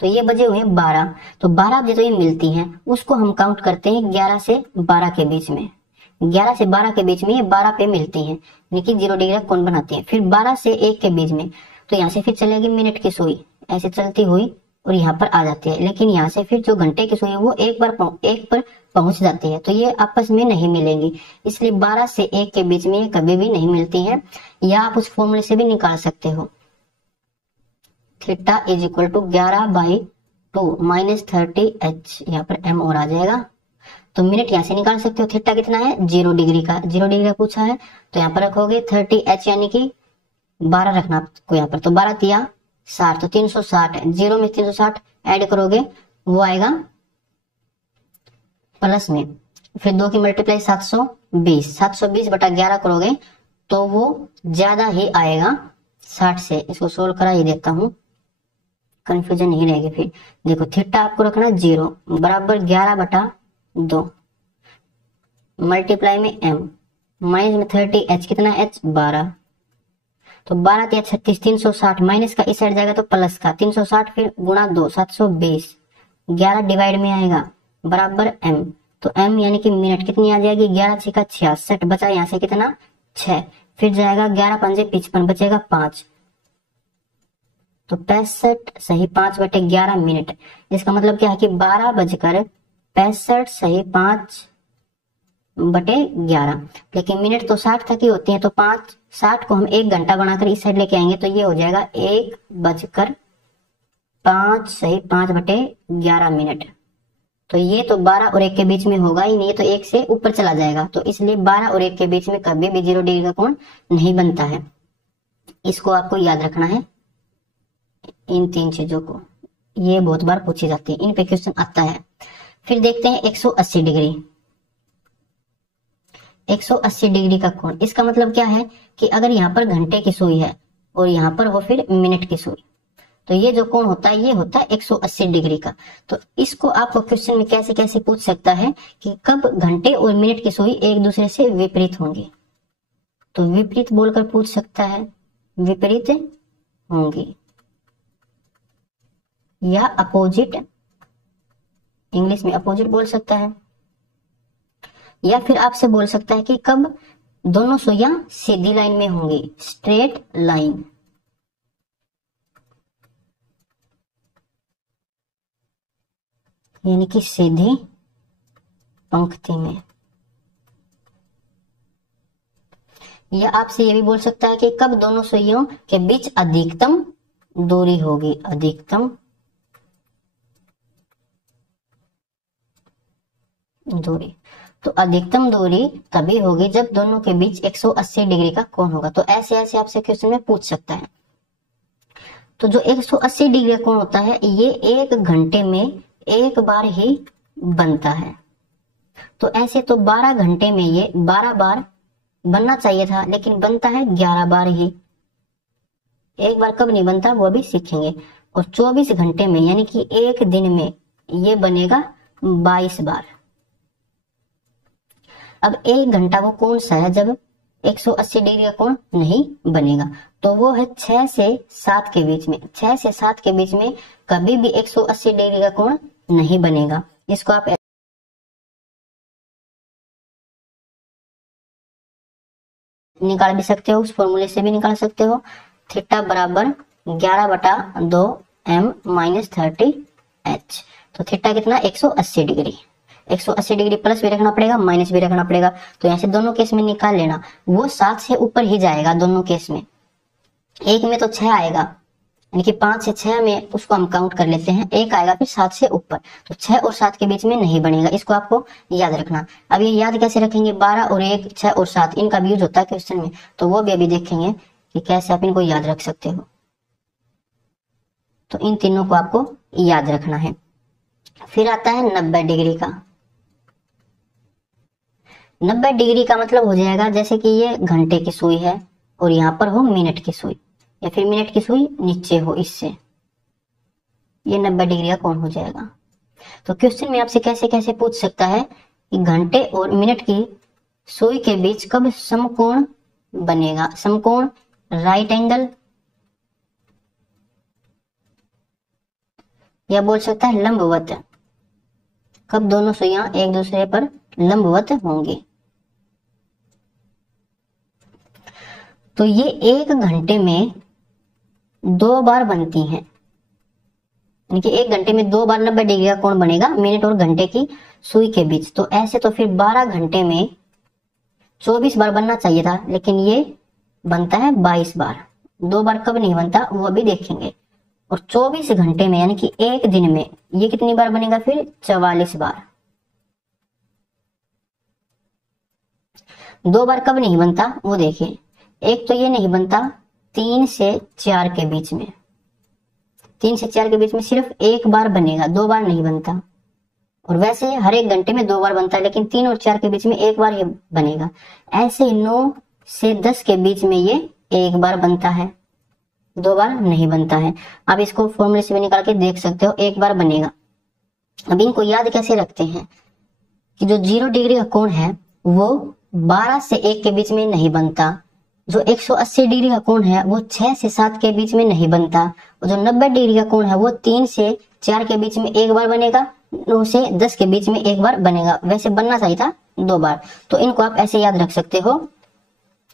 तो ये बजे हुए 12। तो 12 जो ये मिलती हैं उसको हम काउंट करते हैं 11 से 12 के बीच में। 11 से 12 के बीच में ये 12 पे मिलती हैं, यानी कि 0 डिग्री का कोण बनाती हैं। फिर 12 से 1 के बीच में, तो यहाँ से फिर चलेगी मिनट की सुई, ऐसे चलती हुई और यहाँ पर आ जाती है। लेकिन यहाँ से फिर जो घंटे की सुई है वो एक पर पहुंच जाती है, तो ये आपस में नहीं मिलेंगी। इसलिए 12 से 1 के बीच में ये कभी भी नहीं मिलती है। या आप उस फॉर्मूले से भी निकाल सकते हो, theta is equal to 11/2 minus 30h, यहाँ पर m और आ जाएगा। तो मिनट यहाँ से निकाल सकते हो। थीटा कितना है? 0 डिग्री का, 0 डिग्री का पूछा है, तो यहाँ पर रखोगे 30h यानी कि 12 रखना आपको यहाँ पर, तो 12 तिया 60, तो 360 है। 0 में 360 ऐड करोगे वो आएगा प्लस में, फिर 2 की मल्टीप्लाई 720, 720/11 करोगे तो वो ज्यादा ही आएगा 60 से। इसको सोल्व करा ही देता हूं, कंफ्यूजन नहीं रहेगी। फिर देखो थीटा आपको रखना 0 बराबर 11/2 मल्टीप्लाई में m माइनस में 30h, कितना h? 12, तो 12 तिया 36, 360 माइनस का इस साइड जाएगा तो प्लस का 360, फिर गुणा 2 720, 11 डिवाइड में आएगा बराबर m, तो m यानी कि मिनट कितनी आ जाएगी? 11 6 का 66, बचा यहाँ से कितना? 6, फिर जाएगा 11 पंजे 55, बचेगा 5, तो 65 सही 5/11 मिनट। इसका मतलब क्या है कि 12:65 सही 5/11, लेकिन मिनट तो 60 तक ही होती है, तो 60 को हम 1 घंटा बनाकर इस साइड लेके आएंगे तो ये हो जाएगा 1:05 सही 5/11 मिनट। तो ये तो 12 और 1 के बीच में होगा ही नहीं, तो 1 से ऊपर चला जाएगा, तो इसलिए 12 और 1 के बीच में कभी भी 0 डिग्री का कोण नहीं बनता है। इसको आपको याद रखना है, इन 3 चीजों को, ये बहुत बार पूछी जाती है, इन पे क्वेश्चन आता है। फिर देखते हैं 180 डिग्री। 180 डिग्री का कोण, इसका मतलब क्या है कि अगर यहाँ पर घंटे की सुई है और यहाँ पर हो फिर मिनट की सुई, तो ये जो कोण होता है ये होता है 180 डिग्री का। तो इसको आपको क्वेश्चन में कैसे कैसे पूछ सकता है कि कब घंटे और मिनट की सुई एक दूसरे से विपरीत होंगी, तो विपरीत बोलकर पूछ सकता है, विपरीत होंगी, या अपोजिट, इंग्लिश में अपोजिट बोल सकता है। या फिर आपसे बोल सकता है कि कब दोनों सुइयां सीधी लाइन में होंगी, स्ट्रेट लाइन, यानी कि सीधी पंक्ति में। या आपसे ये भी बोल सकता है कि कब दोनों सुइयों के बीच अधिकतम दूरी होगी, अधिकतम दूरी। तो अधिकतम दूरी तभी होगी जब दोनों के बीच 180 डिग्री का कोण होगा। तो ऐसे ऐसे आपसे क्वेश्चन में पूछ सकता है। तो जो 180 डिग्री का कोण होता है ये 1 घंटे में एक बार ही बनता है। तो ऐसे तो 12 घंटे में ये 12 बार बनना चाहिए था, लेकिन बनता है 11 बार ही। एक बार कब नहीं बनता वो भी सीखेंगे। और 24 घंटे में यानी कि एक दिन में ये बनेगा 22 बार। अब 1 घंटा वो कौन सा है जब 180 डिग्री का कोण नहीं बनेगा? तो वो है 6 से 7 के बीच में। 6 से 7 के बीच में कभी भी 180 डिग्री का कोण नहीं बनेगा। इसको आप निकाल भी सकते हो, उस फॉर्मूले से भी निकाल सकते हो। थीटा बराबर 11/2m - 30h। तो थीटा कितना? 180 डिग्री। 180 डिग्री प्लस भी रखना पड़ेगा, माइनस भी रखना पड़ेगा। तो यहाँ से दोनों केस में निकाल लेना, वो 7 से ऊपर ही जाएगा दोनों केस में। एक में तो 6 आएगा, यानी कि 5 से 6 में उसको हम काउंट कर लेते हैं, एक आएगा फिर 7 से ऊपर। तो 6 और 7 के बीच में नहीं बनेगा, इसको आपको याद रखना। अब ये याद कैसे रखेंगे? 12 और 1, 6 और 7 इनका भी यूज होता है क्वेश्चन में, तो वो भी अभी देखेंगे कि कैसे आप इनको याद रख सकते हो। तो इन तीनों को आपको याद रखना है। फिर आता है 90 डिग्री का। 90 डिग्री का मतलब हो जाएगा जैसे कि ये घंटे की सुई है और यहाँ पर हो मिनट की सुई, या फिर मिनट की सुई नीचे हो, इससे ये 90 डिग्री का कोण हो जाएगा। तो क्वेश्चन में आपसे कैसे कैसे पूछ सकता है कि घंटे और मिनट की सुई के बीच कब समकोण बनेगा? समकोण राइट एंगल, या बोल सकता है लंबवत। कब दोनों सुइयां एक दूसरे पर लंबवत होंगी? तो ये 1 घंटे में 2 बार बनती हैं, यानी कि 1 घंटे में 2 बार 90 डिग्री का कोण बनेगा मिनट और घंटे की सुई के बीच। तो ऐसे तो फिर 12 घंटे में 24 बार बनना चाहिए था, लेकिन ये बनता है 22 बार। 2 बार कब नहीं बनता वो अभी देखेंगे। और 24 घंटे में यानी कि एक दिन में ये कितनी बार बनेगा? फिर 44 बार। 2 बार कब नहीं बनता वो देखिए। एक तो ये नहीं बनता 3 से 4 के बीच में। 3 से 4 के बीच में सिर्फ एक बार बनेगा, 2 बार नहीं बनता। और वैसे हर एक घंटे में 2 बार बनता है, लेकिन 3 और 4 के बीच में एक बार ये बनेगा। ऐसे 9 से 10 के बीच में ये एक बार बनता है, 2 बार नहीं बनता है। आप इसको फॉर्मूले से भी निकाल के देख सकते हो, एक बार बनेगा। अब इनको याद कैसे रखते हैं कि जो 0 डिग्री का कोण है वो 12 से 1 के बीच में नहीं बनता। जो 180 डिग्री का कोण है वो 6 से 7 के बीच में नहीं बनता। और जो 90 डिग्री का कोण है वो 3 से 4 के बीच में एक बार बनेगा, 9 से 10 के बीच में एक बार बनेगा। वैसे बनना चाहिए था 2 बार। तो इनको आप ऐसे याद रख सकते हो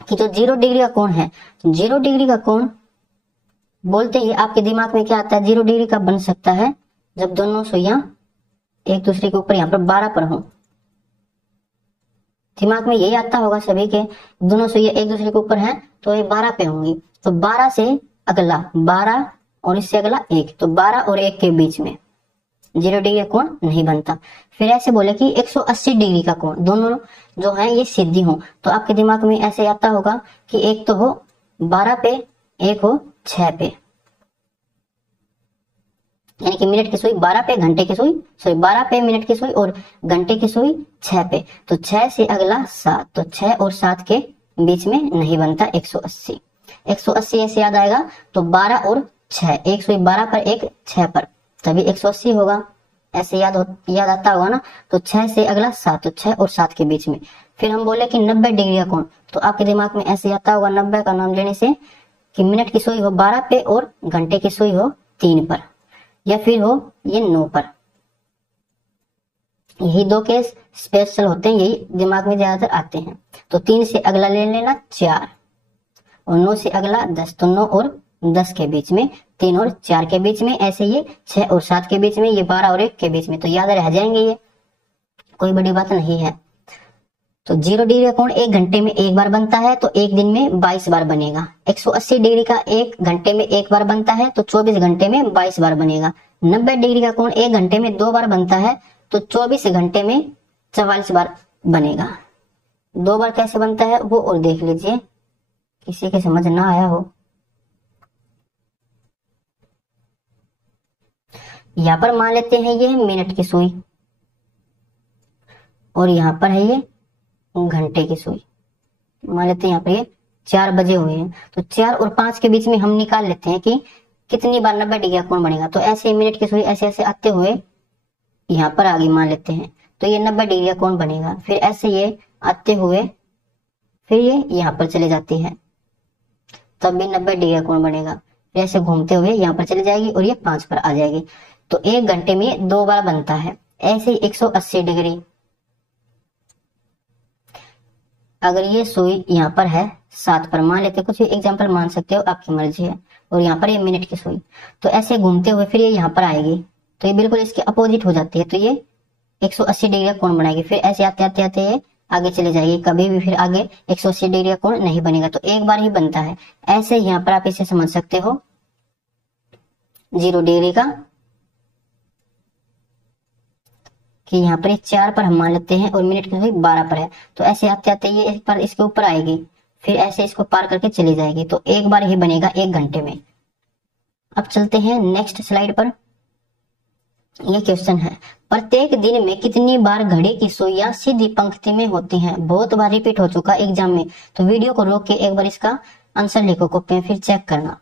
कि जो 0 डिग्री का कोण है, 0 डिग्री का कोण बोलते ही आपके दिमाग में क्या आता है? 0 डिग्री का बन सकता है जब दोनों सुइयां एक दूसरे के ऊपर यहाँ पर 12 पर हो। दिमाग में यही आता होगा सभी के, दोनों सुइयां एक दूसरे के ऊपर हैं तो ये 12 पे होंगी। तो 12 से अगला 12 और इससे अगला 1, तो 12 और 1 के बीच में 0 डिग्री का कोण नहीं बनता। फिर ऐसे बोले कि 180 डिग्री का कोण, दोनों जो है ये सीधी हो, तो आपके दिमाग में ऐसे आता होगा कि एक तो हो 12 पे, एक हो 6 पे, यानी कि मिनट की सुई 12 पे, घंटे की सुई 12 पे मिनट की सुई और घंटे की सुई 6 पे। तो 6 से अगला 7, तो 6 और 7 के बीच में नहीं बनता 180। 180 ऐसे याद आएगा तो 12 और 6, एक सुई 12 पर, एक 6 पर, तभी 180 होगा। ऐसे याद आता होगा ना। तो 6 से अगला 7, तो 6 और 7 के बीच में। फिर हम बोले कि 90 डिग्री का कोण, तो आपके दिमाग में ऐसे आता होगा 90 का नाम लेने से कि मिनट की सुई हो 12 पे और घंटे की सुई हो 3 पर, या फिर हो ये 9 पर। यही 2 केस स्पेशल होते हैं, यही दिमाग में ज्यादातर आते हैं। तो 3 से अगला ले लेना 4 और 9 से अगला 10, तो 9 और 10 के बीच में, 3 और 4 के बीच में, ऐसे ये 6 और 7 के बीच में, ये 12 और 1 के बीच में। तो याद रह जाएंगे, ये कोई बड़ी बात नहीं है। तो 0 डिग्री का कोण 1 घंटे में एक बार बनता है, तो एक दिन में 22 बार बनेगा। 180 डिग्री का 1 घंटे में एक बार बनता है, तो 24 घंटे में 22 बार बनेगा। 90 डिग्री का कोण 1 घंटे में 2 बार बनता है, तो 24 घंटे में 44 बार बनेगा। 2 बार कैसे बनता है वो और देख लीजिए, किसी के समझ ना आया हो। यहां पर मान लेते हैं ये है मिनट की सुई और यहां पर है ये घंटे की सुई। मान लेते हैं यहाँ पर ये 4 बजे हुए हैं, तो 4 और 5 के बीच में हम निकाल लेते हैं कि कितनी बार 90 डिग्री का कोण बनेगा। तो ऐसे मिनट की सुई ऐसे ऐसे आते हुए यहाँ पर आगे मान लेते हैं, तो ये 90 डिग्री का कोण बनेगा। फिर ऐसे ये आते हुए फिर ये यहाँ पर चले जाती है, तब भी 90 डिग्री का कोण बनेगा। फिर ऐसे घूमते हुए यहाँ पर चली जाएगी और ये 5 पर आ जाएगी। तो 1 घंटे में 2 बार बनता है। ऐसे ही 180 डिग्री, अगर ये सुई यहाँ पर है 7 पर, मान लेते कुछ भी एग्जाम्पल मान सकते हो, आपकी मर्जी है। और यहाँ पर ये मिनट की सुई, तो ऐसे घूमते हुए फिर ये यहाँ पर आएगी, तो ये बिल्कुल इसके अपोजिट हो जाती है, तो ये 180 डिग्री का कोण बनाएगी। फिर ऐसे आते आते आते ये आगे चले जाएगी, कभी भी फिर आगे 180 डिग्री का कोण नहीं बनेगा, तो एक बार ही बनता है। ऐसे यहाँ पर आप इसे समझ सकते हो 0 डिग्री का, कि यहाँ पर 4 पर हम मान लेते हैं और मिनट की सुई 12 पर है, तो ऐसे आते आते ये एक बार इसके ऊपर आएगी, फिर ऐसे इसको पार करके चली जाएगी, तो एक बार ही बनेगा 1 घंटे में। अब चलते हैं नेक्स्ट स्लाइड पर। यह क्वेश्चन है, प्रत्येक दिन में कितनी बार घड़ी की सुइयां सीधी पंक्ति में होती हैं? बहुत बार रिपीट हो चुका एग्जाम में, तो वीडियो को रोक के एक बार इसका आंसर लिखो कॉपी में, फिर चेक करना।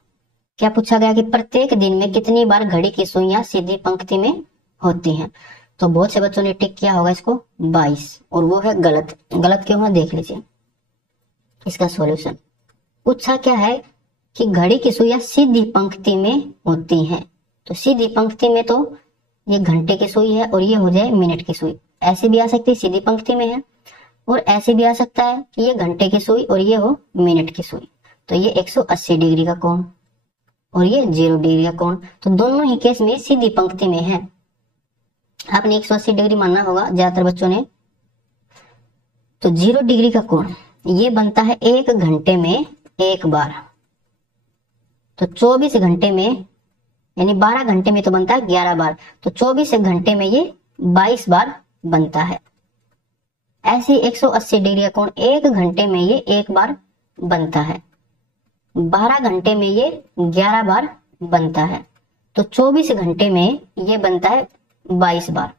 क्या पूछा गया कि प्रत्येक दिन में कितनी बार घड़ी की सुइयां सीधी पंक्ति में होती हैं? तो बहुत से बच्चों ने टिक किया होगा इसको 22, और वो है गलत। गलत क्यों है देख लीजिए इसका सॉल्यूशन। पूछा क्या है कि घड़ी की सुइयां सीधी पंक्ति में होती हैं, तो सीधी पंक्ति में तो ये घंटे की सुई है और ये हो जाए मिनट की सुई। ऐसे भी आ सकती है सीधी पंक्ति में है, और ऐसे भी आ सकता है कि ये घंटे की सुई और ये हो मिनट की सुई। तो ये 180 डिग्री का कोण और ये 0 डिग्री का कोण, तो दोनों ही केस में सीधी पंक्ति में है। आपने 180 डिग्री मानना होगा ज्यादातर बच्चों ने। तो 0 डिग्री का कोण ये बनता है 1 घंटे में 1 बार, तो 24 घंटे में, यानी 12 घंटे में तो बनता है 11 बार, तो 24 घंटे में ये 22 बार बनता है। ऐसे 180 डिग्री का कोण 1 घंटे में ये 1 बार बनता है, 12 घंटे में ये 11 बार बनता है, तो 24 घंटे में ये बनता है 22 बार।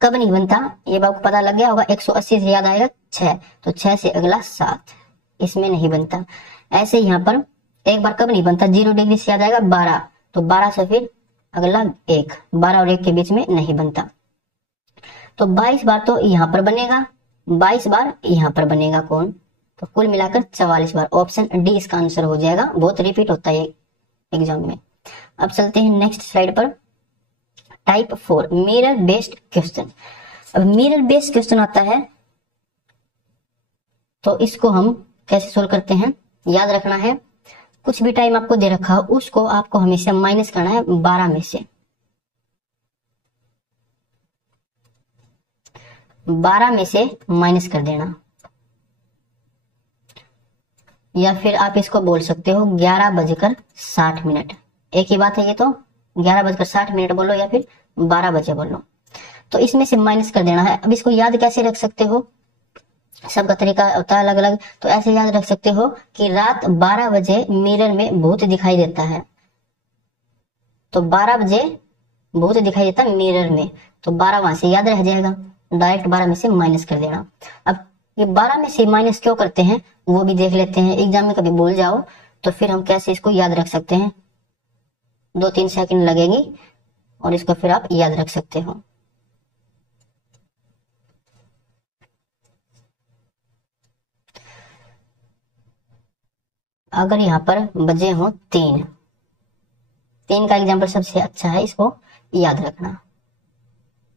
कब नहीं बनता ये आपको पता लग गया होगा। 180 से याद आएगा 6, तो 6 से अगला 7, इसमें नहीं बनता। ऐसे यहाँ पर एक बार कब नहीं बनता, 0 डिग्री से याद आएगा 12, तो 12 से फिर अगला 1, 12 और 1 के बीच में नहीं बनता। तो 22 बार तो यहाँ पर बनेगा, 22 बार यहाँ पर बनेगा कोण, तो कुल मिलाकर 44 बार। ऑप्शन डी इसका आंसर हो जाएगा। बहुत रिपीट होता है एग्जाम में। अब चलते हैं नेक्स्ट स्लाइड पर। Type 4 mirror based question. अब मिरर बेस्ड क्वेश्चन आता है, तो इसको हम कैसे सोल्व करते हैं, याद रखना है कुछ भी टाइम आपको दे रखा हो उसको आपको हमेशा माइनस करना है 12 में से। 12 में से माइनस कर देना, या फिर आप इसको बोल सकते हो 11:60। एक ही बात है ये, तो 11:60 बोलो या फिर 12 बजे बोलो, तो इसमें से माइनस कर देना है। अब इसको याद कैसे रख सकते हो, सबका तरीका होता है अलग अलग। तो ऐसे याद रख सकते हो कि रात 12 बजे मिरर में भूत दिखाई देता है, तो 12 बजे भूत दिखाई देता है मिरर में, तो 12 वहां से याद रह जाएगा, डायरेक्ट 12 में से माइनस कर देना। अब ये 12 में से माइनस क्यों करते हैं वो भी देख लेते हैं। एग्जाम में कभी भूल जाओ तो फिर हम कैसे इसको याद रख सकते हैं, 2-3 सेकंड लगेगी और इसको फिर आप याद रख सकते हो। अगर यहाँ पर बजे हो 3 का एग्जाम्पल सबसे अच्छा है, इसको याद रखना।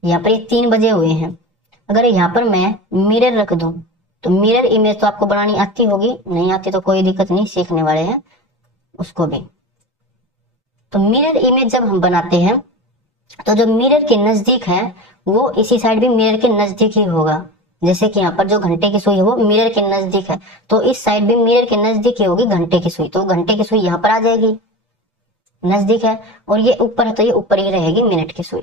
यहाँ पर ये 3 बजे हुए हैं, अगर यहाँ पर मैं मिरर रख दूं तो मिरर इमेज तो आपको बनानी आती होगी, नहीं आती तो कोई दिक्कत नहीं, सीखने वाले हैं उसको भी। तो मिरर इमेज जब हम बनाते हैं तो जो मिरर के नजदीक है वो इसी साइड भी मिरर के नजदीक ही होगा। जैसे कि यहाँ पर जो घंटे की सुई है वो मिरर के नजदीक है, तो इस साइड भी मिरर के नजदीक ही होगी घंटे की सुई, तो घंटे की सुई यहाँ पर आ जाएगी, नजदीक है। और ये ऊपर है तो ये ऊपर ही रहेगी मिनट की सुई।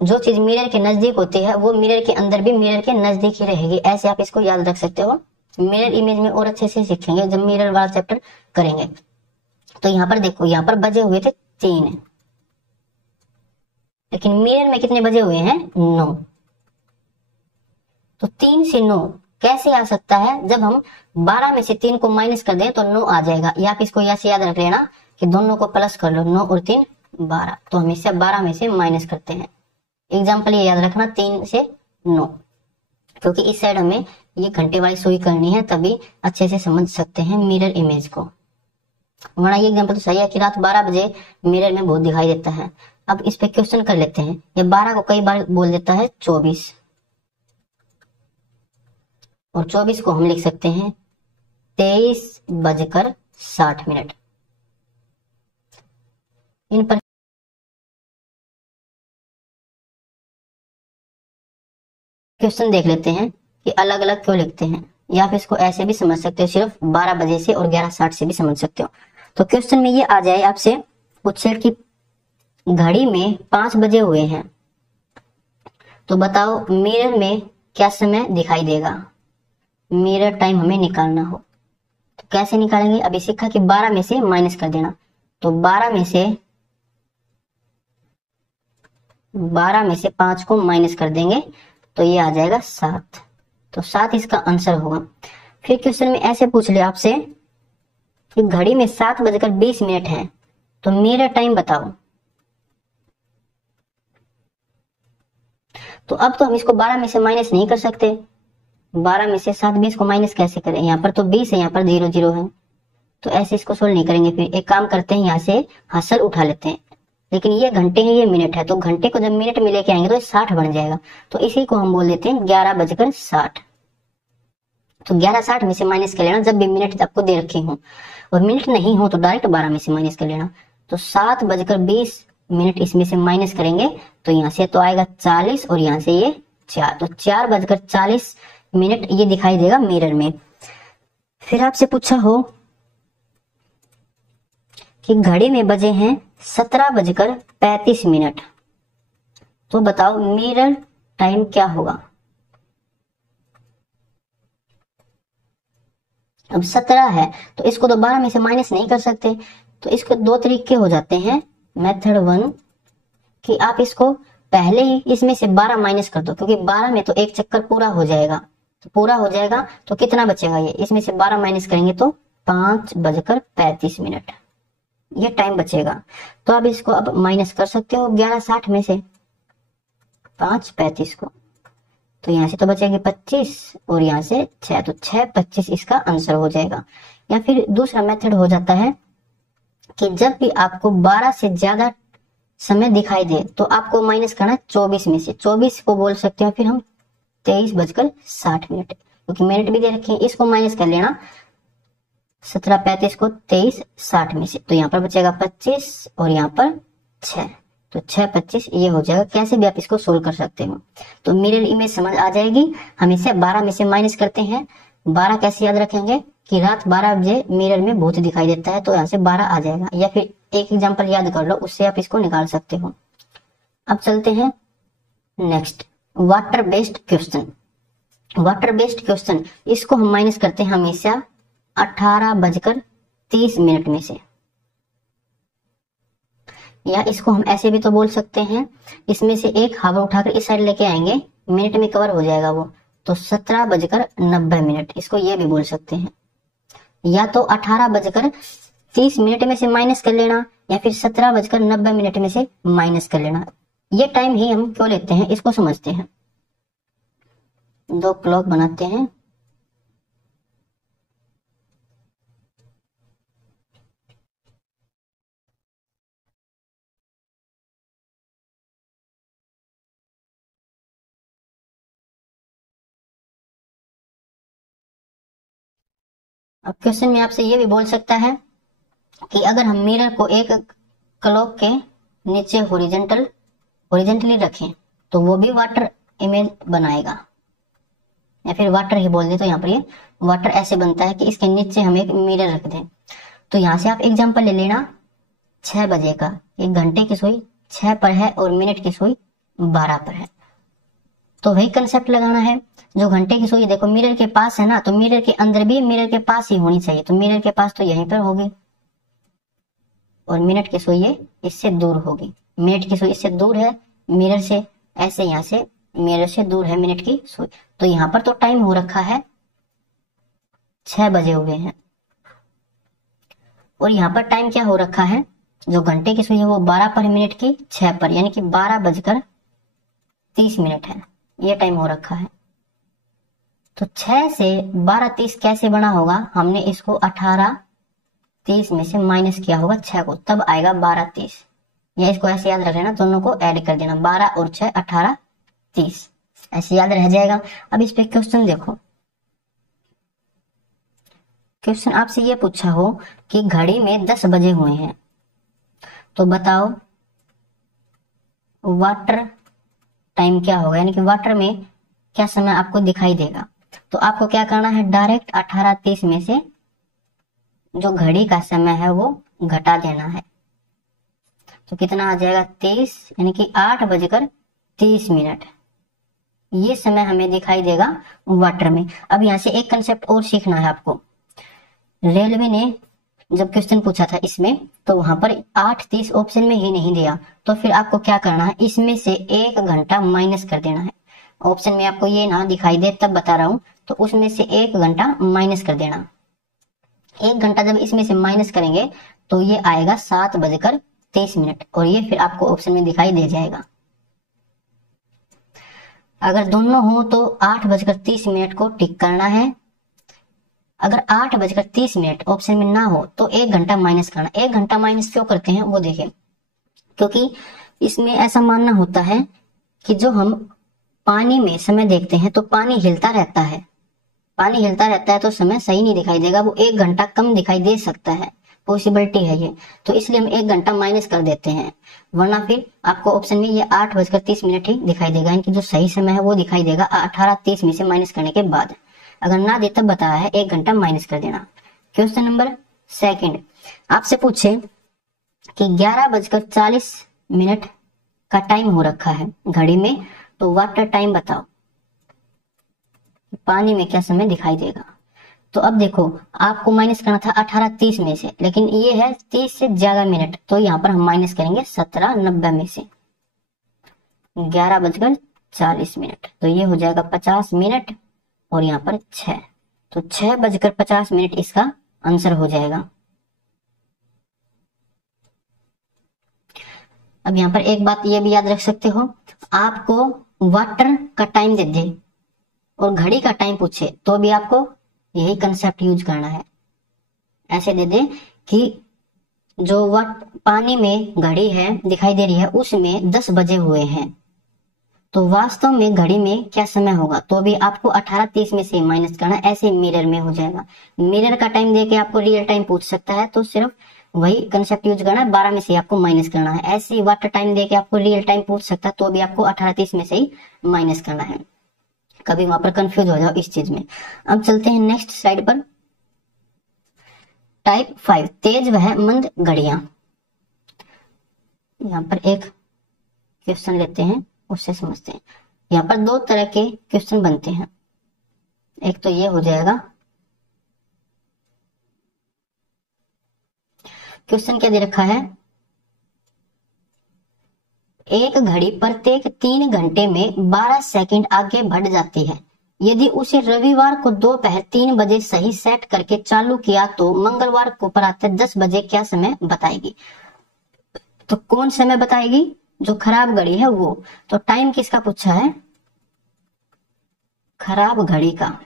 जो चीज मिरर के नजदीक होती है वो मिरर के अंदर भी मिरर के नजदीक ही रहेगी। ऐसे आप इसको याद रख सकते हो। मिरर इमेज में और अच्छे से सीखेंगे जब मिरर वाला चैप्टर करेंगे। तो यहाँ पर देखो, यहाँ पर बजे हुए थे 3, लेकिन मिरर में कितने बजे हुए हैं? 9। तो 3 से 9 कैसे आ सकता है? जब हम 12 में से 3 को माइनस कर दें तो 9 आ जाएगा। या आप इसको ऐसे याद रख लेना कि दोनों को प्लस कर लो, 9 और 3 12। तो हम इससे 12 में से माइनस करते हैं। एग्जाम्पल ये याद रखना 3 से 9, क्योंकि इस साइड हमें ये घंटे वाली सुई करनी है, तभी अच्छे से समझ सकते हैं मिरर इमेज को। वरना ये एग्जाम्पल तो सही है कि रात 12 बजे मिरर में बहुत दिखाई देता है। अब इस पे क्वेश्चन कर लेते हैं। ये 12 को कई बार बोल देता है 24, और 24 को हम लिख सकते हैं 23:60। इन पर क्वेश्चन देख लेते हैं कि अलग अलग क्यों लिखते हैं, या आप इसको ऐसे भी समझ सकते हो, सिर्फ 12 बजे से और 11:60 से भी समझ सकते हो। तो क्वेश्चन में ये आ जाए आपसे पूछे कि घड़ी में 5 बजे हुए हैं, तो बताओ मिरर में क्या समय दिखाई देगा? मिरर टाइम हमें निकालना हो तो कैसे निकालेंगे? अभी सीखा कि 12 में से माइनस कर देना। तो 12 में से 5 को माइनस कर देंगे तो ये आ जाएगा 7। तो 7 इसका आंसर होगा। फिर क्वेश्चन में ऐसे पूछ ले आपसे कि घड़ी में 7:20 है, तो मिरर टाइम बताओ। तो अब तो हम इसको 12 में से माइनस नहीं कर सकते। 12 में से 7:20 को माइनस कैसे करें? यहाँ पर तो 20 है, यहाँ पर 0 0 है, तो ऐसे इसको सोल्व नहीं करेंगे। फिर एक काम करते हैं, यहाँ से हासिल उठा लेते हैं। लेकिन ये घंटे हैं, ये मिनट है, तो घंटे को जब मिनट में लेके आएंगे तो 60 बन जाएगा। तो इसी को हम बोल देते हैं 11:60। तो 11:60 में से माइनस कर लेना जब भी मिनट आपको दे रखी हो, और मिनट नहीं हो तो डायरेक्ट 12 में से माइनस कर लेना। तो 7:20 इसमें से माइनस करेंगे तो यहाँ से तो आएगा 40, और यहाँ से ये 4, तो 4:40 ये दिखाई देगा मिरर में। फिर आपसे पूछा हो कि घड़ी में बजे हैं 17:35, तो बताओ मिरर टाइम क्या होगा? अब 17 है तो इसको तो 12 में से माइनस नहीं कर सकते, तो इसको 2 तरीके हो जाते हैं। मेथड 1 कि आप इसको पहले ही इसमें से 12 माइनस कर दो, क्योंकि 12 में तो एक चक्कर पूरा हो जाएगा। तो पूरा हो जाएगा तो कितना बचेगा? ये इसमें से 12 माइनस करेंगे तो 5:35 ये टाइम बचेगा। तो आप इसको अब माइनस कर सकते हो 11:60 में से 5:35 को, तो यहाँ से तो बचेंगे 25 और यहाँ से 6, तो 6:25 इसका आंसर हो जाएगा। या फिर दूसरा मेथड हो जाता है कि जब भी आपको 12 से ज्यादा समय दिखाई दे तो आपको माइनस करना 24 में से। 24 को बोल सकते हो फिर हम 23:60, क्योंकि मिनट भी दे रखे हैं। इसको माइनस कर लेना 17:35 को 23:60 में से, तो यहाँ पर बचेगा 25 और यहाँ पर 6, तो 6:25 ये हो जाएगा। कैसे भी आप इसको सोल्व कर सकते हो। तो मिरर इमेज समझ आ जाएगी। हम इसे 12 में से माइनस करते हैं। 12 कैसे याद रखेंगे कि रात 12 बजे मिरर में भूत दिखाई देता है, तो यहाँ से 12 आ जाएगा। या फिर एक एग्जांपल याद कर लो, उससे आप इसको निकाल सकते हो। अब चलते हैं next, water based question. Water based question, इसको हम माइनस करते हैं हमेशा 18:30 में से, या इसको हम ऐसे भी तो बोल सकते हैं, इसमें से एक हावर उठाकर इस साइड लेके आएंगे, मिनट में कवर हो जाएगा वो, तो 17:90, इसको ये भी बोल सकते हैं। या तो 18:30 में से माइनस कर लेना, या फिर 17:90 में से माइनस कर लेना। ये टाइम ही हम क्यों लेते हैं इसको समझते हैं। 2 क्लॉक बनाते हैं। अब क्वेश्चन में आपसे ये भी बोल सकता है कि अगर हम मिरर को एक क्लॉक के नीचे हॉरिजॉन्टली रखें तो वो भी वाटर इमेज बनाएगा, या फिर वाटर ही बोल दे तो यहाँ पर ये वाटर ऐसे बनता है कि इसके नीचे हम एक मिरर रख दें। तो यहाँ से आप एग्जांपल ले लेना 6 बजे का। एक घंटे की सुई 6 पर है और मिनट की सुई 12 पर है। तो वही कंसेप्ट लगाना है। जो घंटे की सुई देखो मिरर के पास है ना, तो मिरर के अंदर भी मिरर के पास ही होनी चाहिए, तो मिरर के पास तो यहीं पर होगी, और मिनट की सुई ये इससे दूर होगी। मिनट की सुई इससे दूर है मिरर से, ऐसे यहां से मिरर से दूर है मिनट की सुई। तो यहां पर तो टाइम हो रखा है 6 बजे हुए हैं, और यहाँ पर टाइम क्या हो रखा है, जो घंटे की सुई है वो 12 पर मिनट की 6 पर, यानी कि 12:30 है, ये टाइम हो रखा है। तो 6 से 12:30 कैसे बना होगा, हमने इसको 18:30 में से माइनस किया होगा 6 को, तब आएगा 12:30, या इसको ऐसे याद रख लेना, दोनों को ऐड कर देना, 12 और 6 18:30, ऐसे याद रह जाएगा। अब इस पे क्वेश्चन देखो, क्वेश्चन आपसे ये पूछा हो कि घड़ी में 10 बजे हुए हैं, तो बताओ वाटर टाइम क्या होगा, यानी कि वाटर में क्या समय आपको दिखाई देगा। तो आपको क्या करना है, डायरेक्ट 18:30 में से जो घड़ी का समय है वो घटा देना है, तो कितना आ जाएगा 30, यानी कि 8:30। ये समय हमें दिखाई देगा वाटर में। अब यहां से एक कंसेप्ट और सीखना है आपको। रेलवे ने जब क्वेश्चन पूछा था इसमें, तो वहां पर 8:30 ऑप्शन में ही नहीं दिया, तो फिर आपको क्या करना है, इसमें से 1 घंटा माइनस कर देना है। ऑप्शन में आपको ये ना दिखाई दे तब बता रहा हूं, तो उसमें से 1 घंटा माइनस कर देना। 1 घंटा जब इसमें से माइनस करेंगे तो ये आएगा 7:30, और ये फिर आपको ऑप्शन में दिखाई दे जाएगा। अगर दोनों हो तो 8:30 को टिक करना है। अगर 8:30 ऑप्शन में ना हो तो 1 घंटा माइनस करना। 1 घंटा माइनस क्यों करते हैं वो देखें, क्योंकि इसमें ऐसा मानना होता है कि जो हम पानी में समय देखते हैं तो पानी हिलता रहता है, पानी हिलता रहता है तो समय सही नहीं दिखाई देगा, वो 1 घंटा कम दिखाई दे सकता है, पॉसिबिलिटी है ये। तो इसलिए हम 1 घंटा माइनस कर देते हैं, वरना फिर आपको ऑप्शन में ये 8:30 ही दिखाई देगा, इनकी जो सही समय है वो दिखाई देगा 18:30 में से माइनस करने के बाद। अगर ना दे तब बताया है 1 घंटा माइनस कर देना। क्वेश्चन नंबर 2, आपसे पूछे कि 11:40 का टाइम हो रखा है घड़ी में, तो वाटर टाइम बताओ, पानी में क्या समय दिखाई देगा। तो अब देखो आपको माइनस करना था 18:30 में से, लेकिन ये है 30 से ज्यादा मिनट, तो यहाँ पर हम माइनस करेंगे 17:90 में से 11:40, तो ये हो जाएगा 50 मिनट, और यहाँ पर 6, तो 6:50 इसका आंसर हो जाएगा। अब यहाँ पर एक बात ये भी याद रख सकते हो, आपको वाटर का टाइम दे दे और घड़ी का टाइम पूछे तो भी आपको यही कंसेप्ट यूज करना है। ऐसे दे दे कि जो पानी में घड़ी है दिखाई दे रही है उसमें 10 बजे हुए हैं, तो वास्तव में घड़ी में क्या समय होगा, तो भी आपको 18:30 में से माइनस करना, ऐसे मिरर में हो जाएगा। मिरर का टाइम देके आपको रियल टाइम पूछ सकता है, तो सिर्फ वही कंसेप्ट यूज करना है, 12 में से आपको माइनस करना है। ऐसे ही वाटर टाइम देके आपको रियल टाइम पूछ सकता है, तो भी आपको 18:30 में से ही माइनस करना है। कभी वहां पर कंफ्यूज हो जाओ इस चीज में। अब चलते हैं नेक्स्ट स्लाइड पर। टाइप 5, तेज वह मंद घड़ियां। यहाँ पर एक क्वेश्चन लेते हैं, उससे समझते हैं। यहाँ पर 2 तरह के क्वेश्चन बनते हैं। एक तो ये हो जाएगा, क्वेश्चन क्या दे रखा है, एक घड़ी प्रत्येक 3 घंटे में 12 सेकंड आगे बढ़ जाती है। यदि उसे रविवार को दोपहर 3 बजे सही सेट करके चालू किया तो मंगलवार को प्रातः 10 बजे क्या समय बताएगी। तो कौन समय बताएगी, जो खराब घड़ी है वो। तो टाइम किसका पूछा है, खराब घड़ी का।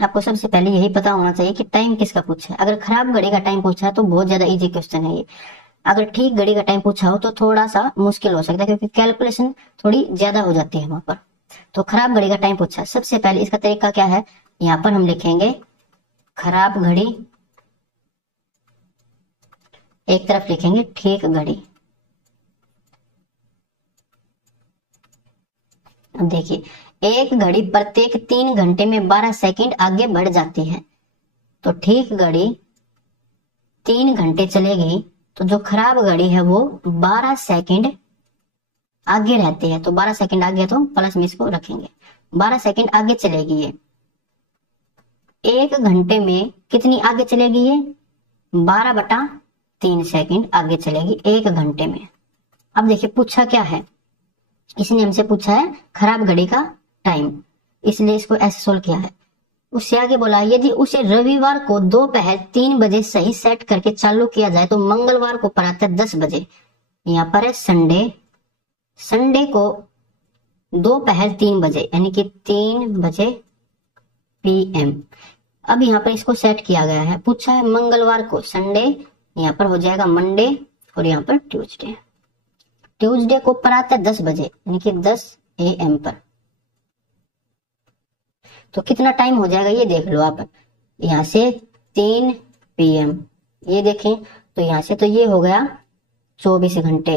आपको सबसे पहले यही पता होना चाहिए कि टाइम किसका पूछा है। अगर खराब घड़ी का टाइम पूछा है तो बहुत ज्यादा इजी क्वेश्चन है ये। अगर ठीक घड़ी का टाइम पूछा हो तो थोड़ा सा मुश्किल हो सकता है, क्योंकि कैलकुलेशन थोड़ी ज्यादा हो जाती है वहां पर। तो खराब घड़ी का टाइम पूछा, सबसे पहले इसका तरीका क्या है, यहाँ पर हम लिखेंगे खराब घड़ी, एक तरफ लिखेंगे ठीक घड़ी। अब देखिए, एक घड़ी प्रत्येक 3 घंटे में 12 सेकंड आगे बढ़ जाती है, तो ठीक घड़ी 3 घंटे चलेगी, तो जो खराब घड़ी है वो 12 सेकंड आगे रहते हैं, तो 12 सेकंड आगे है तो प्लस में इसको रखेंगे, 12 सेकंड आगे चलेगी ये। 1 घंटे में कितनी आगे चलेगी ये? 12/3 सेकंड आगे चलेगी 1 घंटे में। अब देखिए पूछा क्या है, इसने हमसे पूछा है खराब घड़ी का टाइम, इसलिए इसको ऐसे सोल्व किया है। उससे आगे बोला यदि उसे रविवार को दोपहर 3 बजे सही सेट करके चालू किया जाए तो मंगलवार को प्रातः 10 बजे, यहाँ पर है संडे को दोपहर 3 बजे यानी कि 3 बजे PM। अब यहाँ पर इसको सेट किया गया है, पूछा है मंगलवार को, संडे यहाँ पर हो जाएगा मंडे और यहाँ पर ट्यूसडे को प्रातः 10 बजे यानी कि 10 AM पर। तो कितना टाइम हो जाएगा ये देख लो आप, यहाँ से 3 PM ये देखें तो यहाँ से तो ये हो गया 24 घंटे,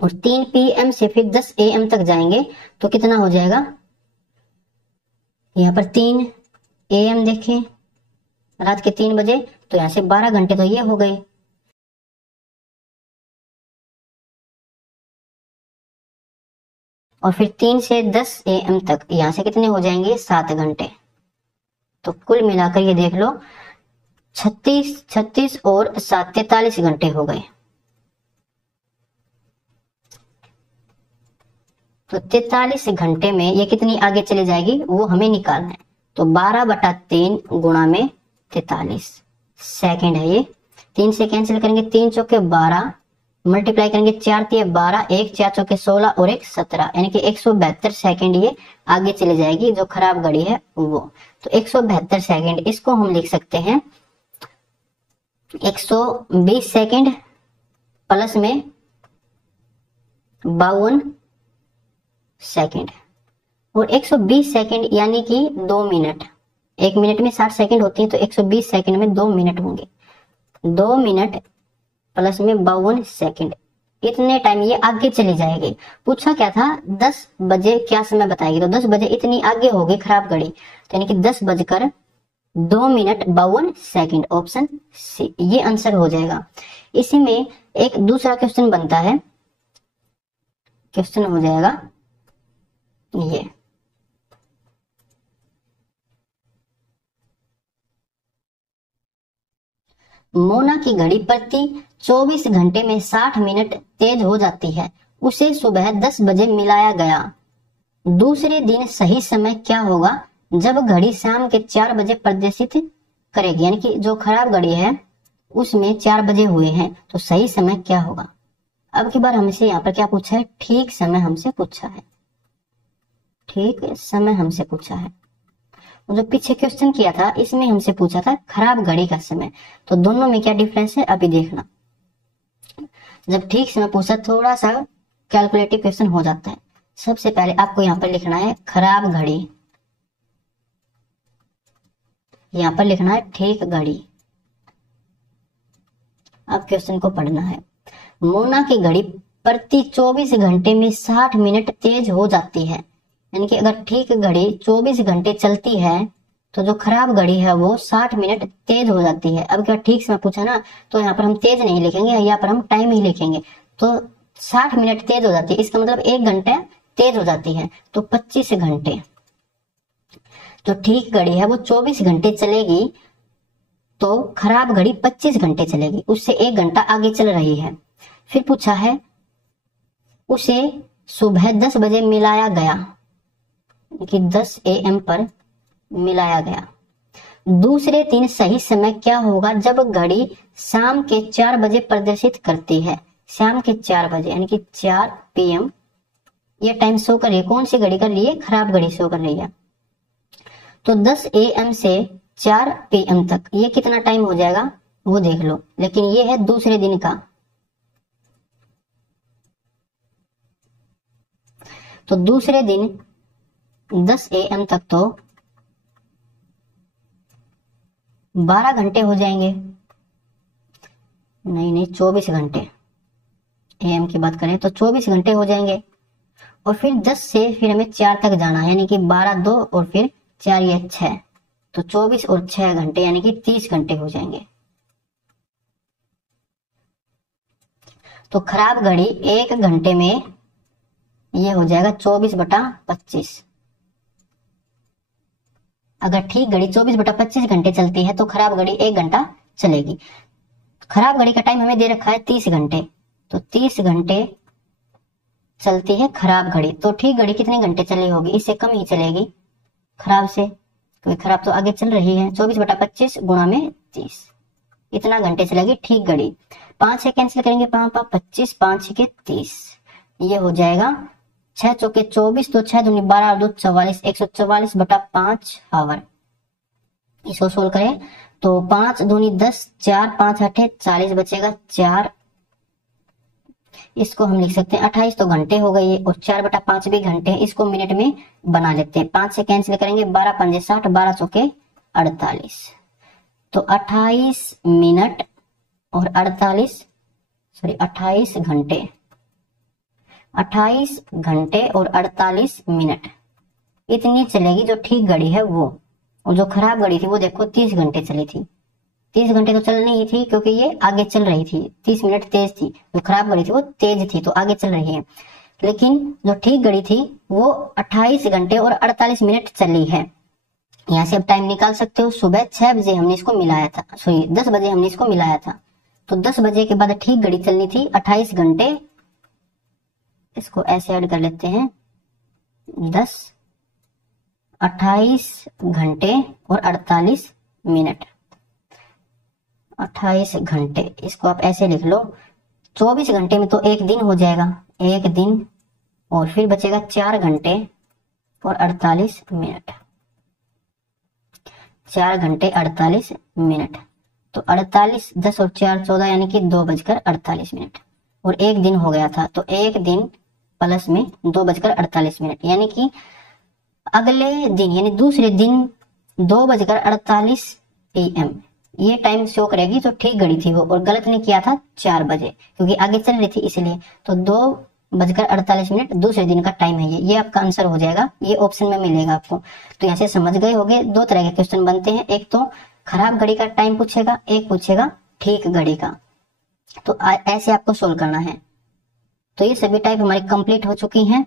और 3 PM से फिर 10 AM तक जाएंगे तो कितना हो जाएगा, यहाँ पर 3 AM देखें रात के 3 बजे, तो यहाँ से 12 घंटे तो ये हो गए। और फिर 3 से 10 AM तक यहाँ से कितने हो जाएंगे, 7 घंटे। तो कुल मिलाकर ये देख लो 36 और 7 43 घंटे हो गए। तो 43 घंटे में ये कितनी आगे चली जाएगी वो हमें निकालना है। तो 12/3 गुणा में 43 सेकंड है ये, 3 से कैंसिल करेंगे, 3 चौके 12 मल्टीप्लाई करेंगे, 4 तिये 12, 1 4 चौके 16 और 1 17 यानी कि 172 सेकंड ये आगे चली जाएगी जो खराब घड़ी है वो। तो 172 सेकंड, इसको हम लिख सकते हैं 120 सेकंड प्लस में 52 सेकंड, और 120 सेकंड यानी कि 2 मिनट, 1 मिनट में 60 सेकंड होती है तो 120 सेकंड में 2 मिनट होंगे, 2 मिनट प्लस में 52 सेकंड, इतने टाइम ये आगे चली जाएगी। पूछा क्या था 10 बजे क्या समय बताएगी, तो 10 बजे इतनी आगे होगी खराब घड़ी, तो यानी कि 10:02 मिनट 52 सेकंड, ऑप्शन सी ये आंसर हो जाएगा। इसी में एक दूसरा क्वेश्चन बनता है, क्वेश्चन हो जाएगा ये, मोना की घड़ी प्रति 24 घंटे में 60 मिनट तेज हो जाती है, उसे सुबह 10 बजे मिलाया गया, दूसरे दिन सही समय क्या होगा जब घड़ी शाम के 4 बजे प्रदर्शित करेगी, यानी कि जो खराब घड़ी है उसमें 4 बजे हुए हैं तो सही समय क्या होगा। अब की बार हमसे यहाँ पर क्या पूछा है, ठीक समय हमसे पूछा है, ठीक समय हमसे पूछा है। जो पीछे क्वेश्चन किया था इसमें हमसे पूछा था खराब घड़ी का समय, तो दोनों में क्या डिफरेंस है अभी देखना। जब ठीक समय पूछा थोड़ा सा कैलकुलेटिव क्वेश्चन हो जाता है। सबसे पहले आपको यहाँ पर लिखना है खराब घड़ी, यहाँ पर लिखना है ठीक घड़ी। अब क्वेश्चन को पढ़ना है, मोना की घड़ी प्रति 24 घंटे में 60 मिनट तेज हो जाती है, यानी कि अगर ठीक घड़ी 24 घंटे चलती है तो जो खराब घड़ी है वो 60 मिनट तेज हो जाती है। अब क्या ठीक समय पूछा ना, तो यहाँ पर हम तेज नहीं लिखेंगे, यहाँ पर हम टाइम ही लिखेंगे। तो 60 मिनट तेज हो जाती है, इसका मतलब 1 घंटा तेज हो जाती है, तो 25 घंटे। जो ठीक घड़ी है वो 24 घंटे चलेगी तो खराब घड़ी 25 घंटे चलेगी, उससे 1 घंटा आगे चल रही है। फिर पूछा है उसे सुबह 10 बजे मिलाया गया, कि 10 AM पर मिलाया गया, दूसरे दिन सही समय क्या होगा जब घड़ी शाम के 4 बजे प्रदर्शित करती है। शाम के 4 बजे यानी कि 4 PM ये टाइम शो कर रही है, कौन सी घड़ी कर रही है, खराब घड़ी शो कर रही है। तो 10 AM से 4 PM तक ये कितना टाइम हो जाएगा वो देख लो, लेकिन ये है दूसरे दिन का। तो दूसरे दिन 10 AM तक तो 12 घंटे हो जाएंगे, नहीं 24 घंटे, AM की बात करें तो 24 घंटे हो जाएंगे। और फिर 10 से फिर हमें 4 तक जाना है, यानी कि 12 2 और फिर 4 ये 6, तो 24 और 6 घंटे यानी कि 30 घंटे हो जाएंगे। तो खराब घड़ी 1 घंटे में ये हो जाएगा 24/25। अगर ठीक घड़ी 24/25 घंटे चलती है तो खराब घड़ी 1 घंटा चलेगी। खराब घड़ी का टाइम हमें दे रखा है 30 घंटे, तो 30 घंटे चलती है खराब घड़ी। तो ठीक घड़ी कितने घंटे चली होगी, इससे कम ही चलेगी खराब से, क्योंकि खराब तो आगे चल रही है। 24/25 गुणा में 30, इतना घंटे चलेगी ठीक घड़ी। 5 से कैंसिल करेंगे, 5 25, 5 के 30, ये हो जाएगा 6 चौके 24, तो 6 दूनी 12 और 2 44, 144/5 आवर। इसको सोल्व करें तो 5 दूनी 10, 4 5 8 40 बचेगा 4। इसको हम लिख सकते हैं 28 तो घंटे हो गए, और 4/5 भी घंटे हैं। इसको मिनट में बना लेते हैं। 5 से कैंसिल करेंगे, 12 पंजे 60, 12 चौके 48, तो 28 मिनट और 28 घंटे, 28 घंटे और 48 मिनट इतनी चलेगी जो ठीक घड़ी है वो। और जो खराब घड़ी थी वो देखो 30 घंटे चली थी। 30 घंटे तो चल नहीं थी क्योंकि ये आगे चल रही थी, 30 मिनट तेज थी। जो खराब घड़ी थी वो तेज थी तो आगे चल रही है, लेकिन जो ठीक घड़ी थी वो 28 घंटे और 48 मिनट चली है। यहाँ से अब टाइम निकाल सकते हो। सुबह 6 बजे हमने इसको मिलाया था, सॉरी 10 बजे हमने इसको मिलाया था, तो 10 बजे के बाद ठीक घड़ी चलनी थी 28 घंटे। इसको ऐसे ऐड कर लेते हैं, 10 28 घंटे और 48 मिनट, 28 घंटे। इसको आप ऐसे लिख लो, 24 घंटे में तो एक दिन हो जाएगा, एक दिन, और फिर बचेगा 4 घंटे और 48 मिनट, 4 घंटे 48 मिनट। तो 48, 10 और 4 14, यानी कि 2:48 मिनट, और एक दिन हो गया था। तो एक दिन प्लस में 2:48 मिनट, यानी कि अगले दिन यानी दूसरे दिन 2:48 PM ये टाइम शो करेगी। तो ठीक घड़ी थी वो, और गलत ने किया था 4 बजे क्योंकि आगे चल रही थी इसलिए। तो 2:48 मिनट दूसरे दिन का टाइम है ये आपका आंसर हो जाएगा। ये ऑप्शन में मिलेगा आपको। तो यहाँ से समझ गए होंगे, 2 तरह के क्वेश्चन बनते हैं, एक तो खराब घड़ी का टाइम पूछेगा, एक पूछेगा ठीक घड़ी का। तो ऐसे आपको सोल्व करना है। तो ये सभी टाइप हमारी कंप्लीट हो चुकी हैं।